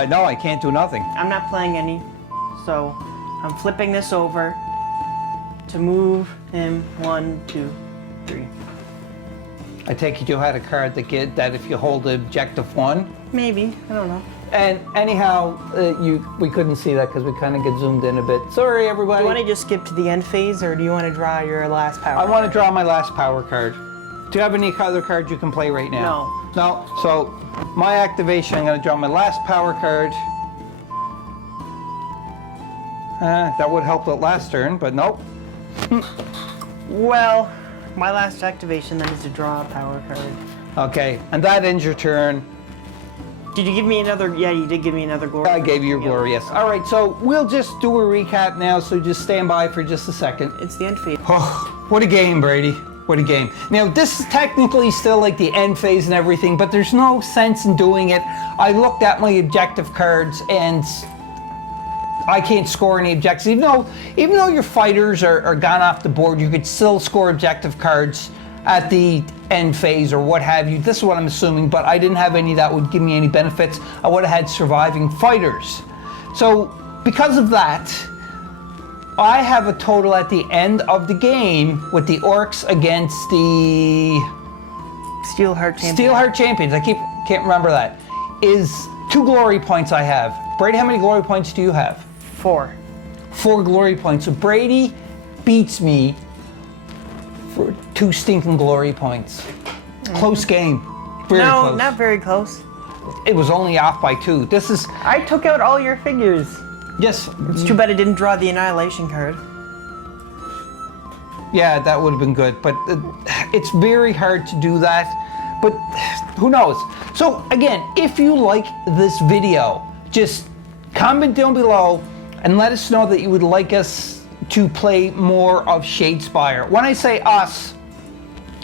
No, I can't do nothing. I'm not playing any, so I'm flipping this over to move him 1, 2, 3. I take it you had a card that if you hold objective 1. Maybe. I don't know. And anyhow, we couldn't see that because we kind of get zoomed in a bit. Sorry, everybody. Do you want to just skip to the end phase, or do you want to draw your last power? I want to draw my last power card. Do you have any other cards you can play right now? No. No? So, my activation, I'm going to draw my last power card. That would help the last turn, but nope. Well, my last activation then is to draw a power card. Okay, and that ends your turn. Did you give me another? Yeah, you did give me another glory. I gave you your glory, yes. All right, so we'll just do a recap now, so just stand by for just a second. It's the end phase. Oh, what a game, Brady. What a game. Now, this is technically still like the end phase and everything, but there's no sense in doing it. I looked at my objective cards and I can't score any objectives. Even though your fighters are gone off the board, you could still score objective cards at the end phase or what have you. This is what I'm assuming, but I didn't have any that would give me any benefits. I would have had surviving fighters. So because of that, I have a total at the end of the game with the Orks against the Steelheart champion. Steelheart champions. I can't remember that. Is 2 glory points I have. Brady, how many glory points do you have? 4. 4 glory points. So Brady beats me for 2 stinking glory points. Close game. Very no, close. not very close. It was only off by 2. This is... I took out all your figures. Yes. It's too bad I didn't draw the Annihilation card. Yeah, that would have been good, but it's very hard to do that. But who knows? So again, if you like this video, just comment down below and let us know that you would like us to play more of Shadespire. When I say us,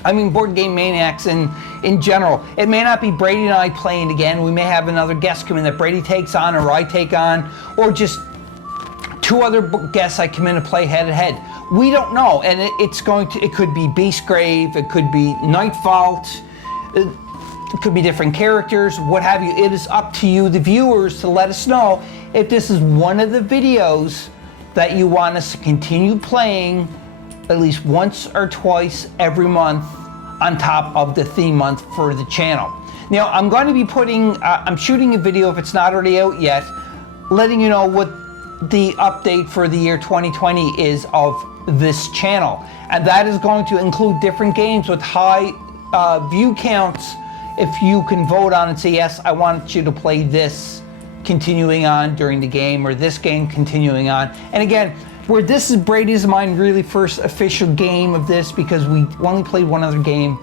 I mean Board Game Maniacs in general. It may not be Brady and I playing again. We may have another guest come in that Brady takes on or I take on, or just 2 other guests I come in to play head to head. We don't know, and it could be Beastgrave, it could be Night Vault, it could be different characters, what have you. It is up to you, the viewers, to let us know if this is one of the videos that you want us to continue playing at least once or twice every month on top of the theme month for the channel. Now, I'm going to be I'm shooting a video, if it's not already out yet, letting you know what the update for the year 2020 is of this channel. And that is going to include different games with high view counts. If you can vote on and say, yes, I want you to play this continuing on during the game, or this game continuing on. And again, where this is Brady's and mine really first official game of this, because we only played one other game.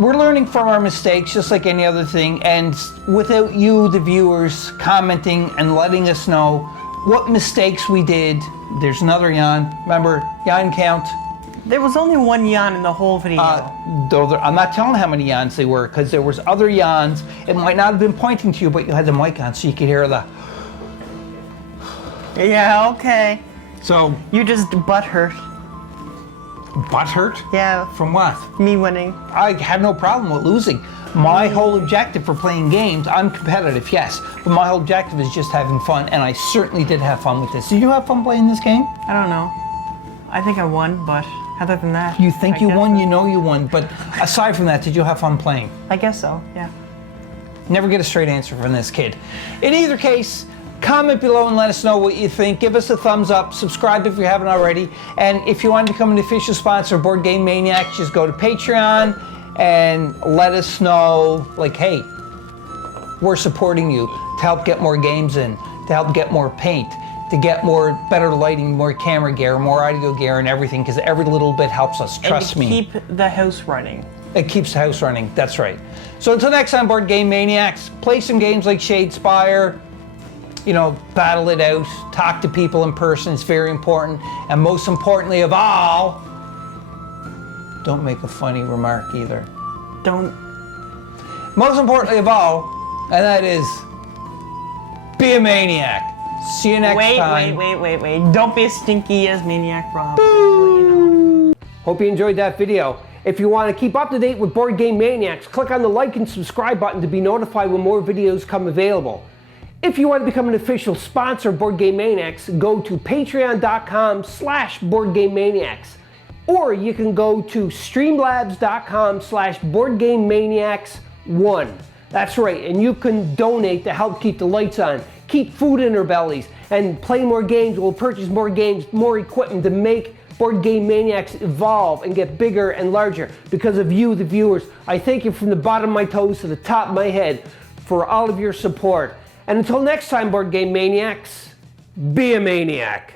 We're learning from our mistakes just like any other thing, and without you, the viewers, commenting and letting us know what mistakes we did. There's another yawn. Remember, yawn count. There was only 1 yawn in the whole video. I'm not telling how many yawns they were, because there was other yawns. It might not have been pointing to you, but you had the mic on so you could hear the... Yeah, okay. So... You just butthurt. Butthurt? Yeah. From what? Me winning. I have no problem with losing. My whole objective for playing games, I'm competitive, yes, but my whole objective is just having fun, and I certainly did have fun with this. Did you have fun playing this game? I don't know. I think I won, but other than that... You think you won, you know you won, but aside from that, did you have fun playing? I guess so, yeah. Never get a straight answer from this kid. In either case, comment below and let us know what you think. Give us a thumbs up, subscribe if you haven't already, and if you want to become an official sponsor of Board Game Maniacs, just go to Patreon and let us know, like, hey, we're supporting you to help get more games in, to help get more paint, to get better lighting, more camera gear, more audio gear and everything, because every little bit helps us, trust me. And to keep the house running. It keeps the house running, that's right. So until next time, Board Game Maniacs, play some games like Shadespire, battle it out, talk to people in person, it's very important, and most importantly of all, don't make a funny remark either. Don't. Most importantly of all, and that is, be a maniac. See you next time. Wait. Don't be a stinky as maniac, Rob. Just to let you know. Hope you enjoyed that video. If you want to keep up to date with Board Game Maniacs, click on the like and subscribe button to be notified when more videos come available. If you want to become an official sponsor of Board Game Maniacs, go to patreon.com/BoardGameManiacs. or you can go to streamlabs.com/BoardGameManiacs1. That's right, and you can donate to help keep the lights on, keep food in our bellies, and play more games. We'll purchase more games, more equipment to make Board Game Maniacs evolve and get bigger and larger because of you, the viewers. I thank you from the bottom of my toes to the top of my head for all of your support. And until next time, Board Game Maniacs, be a maniac.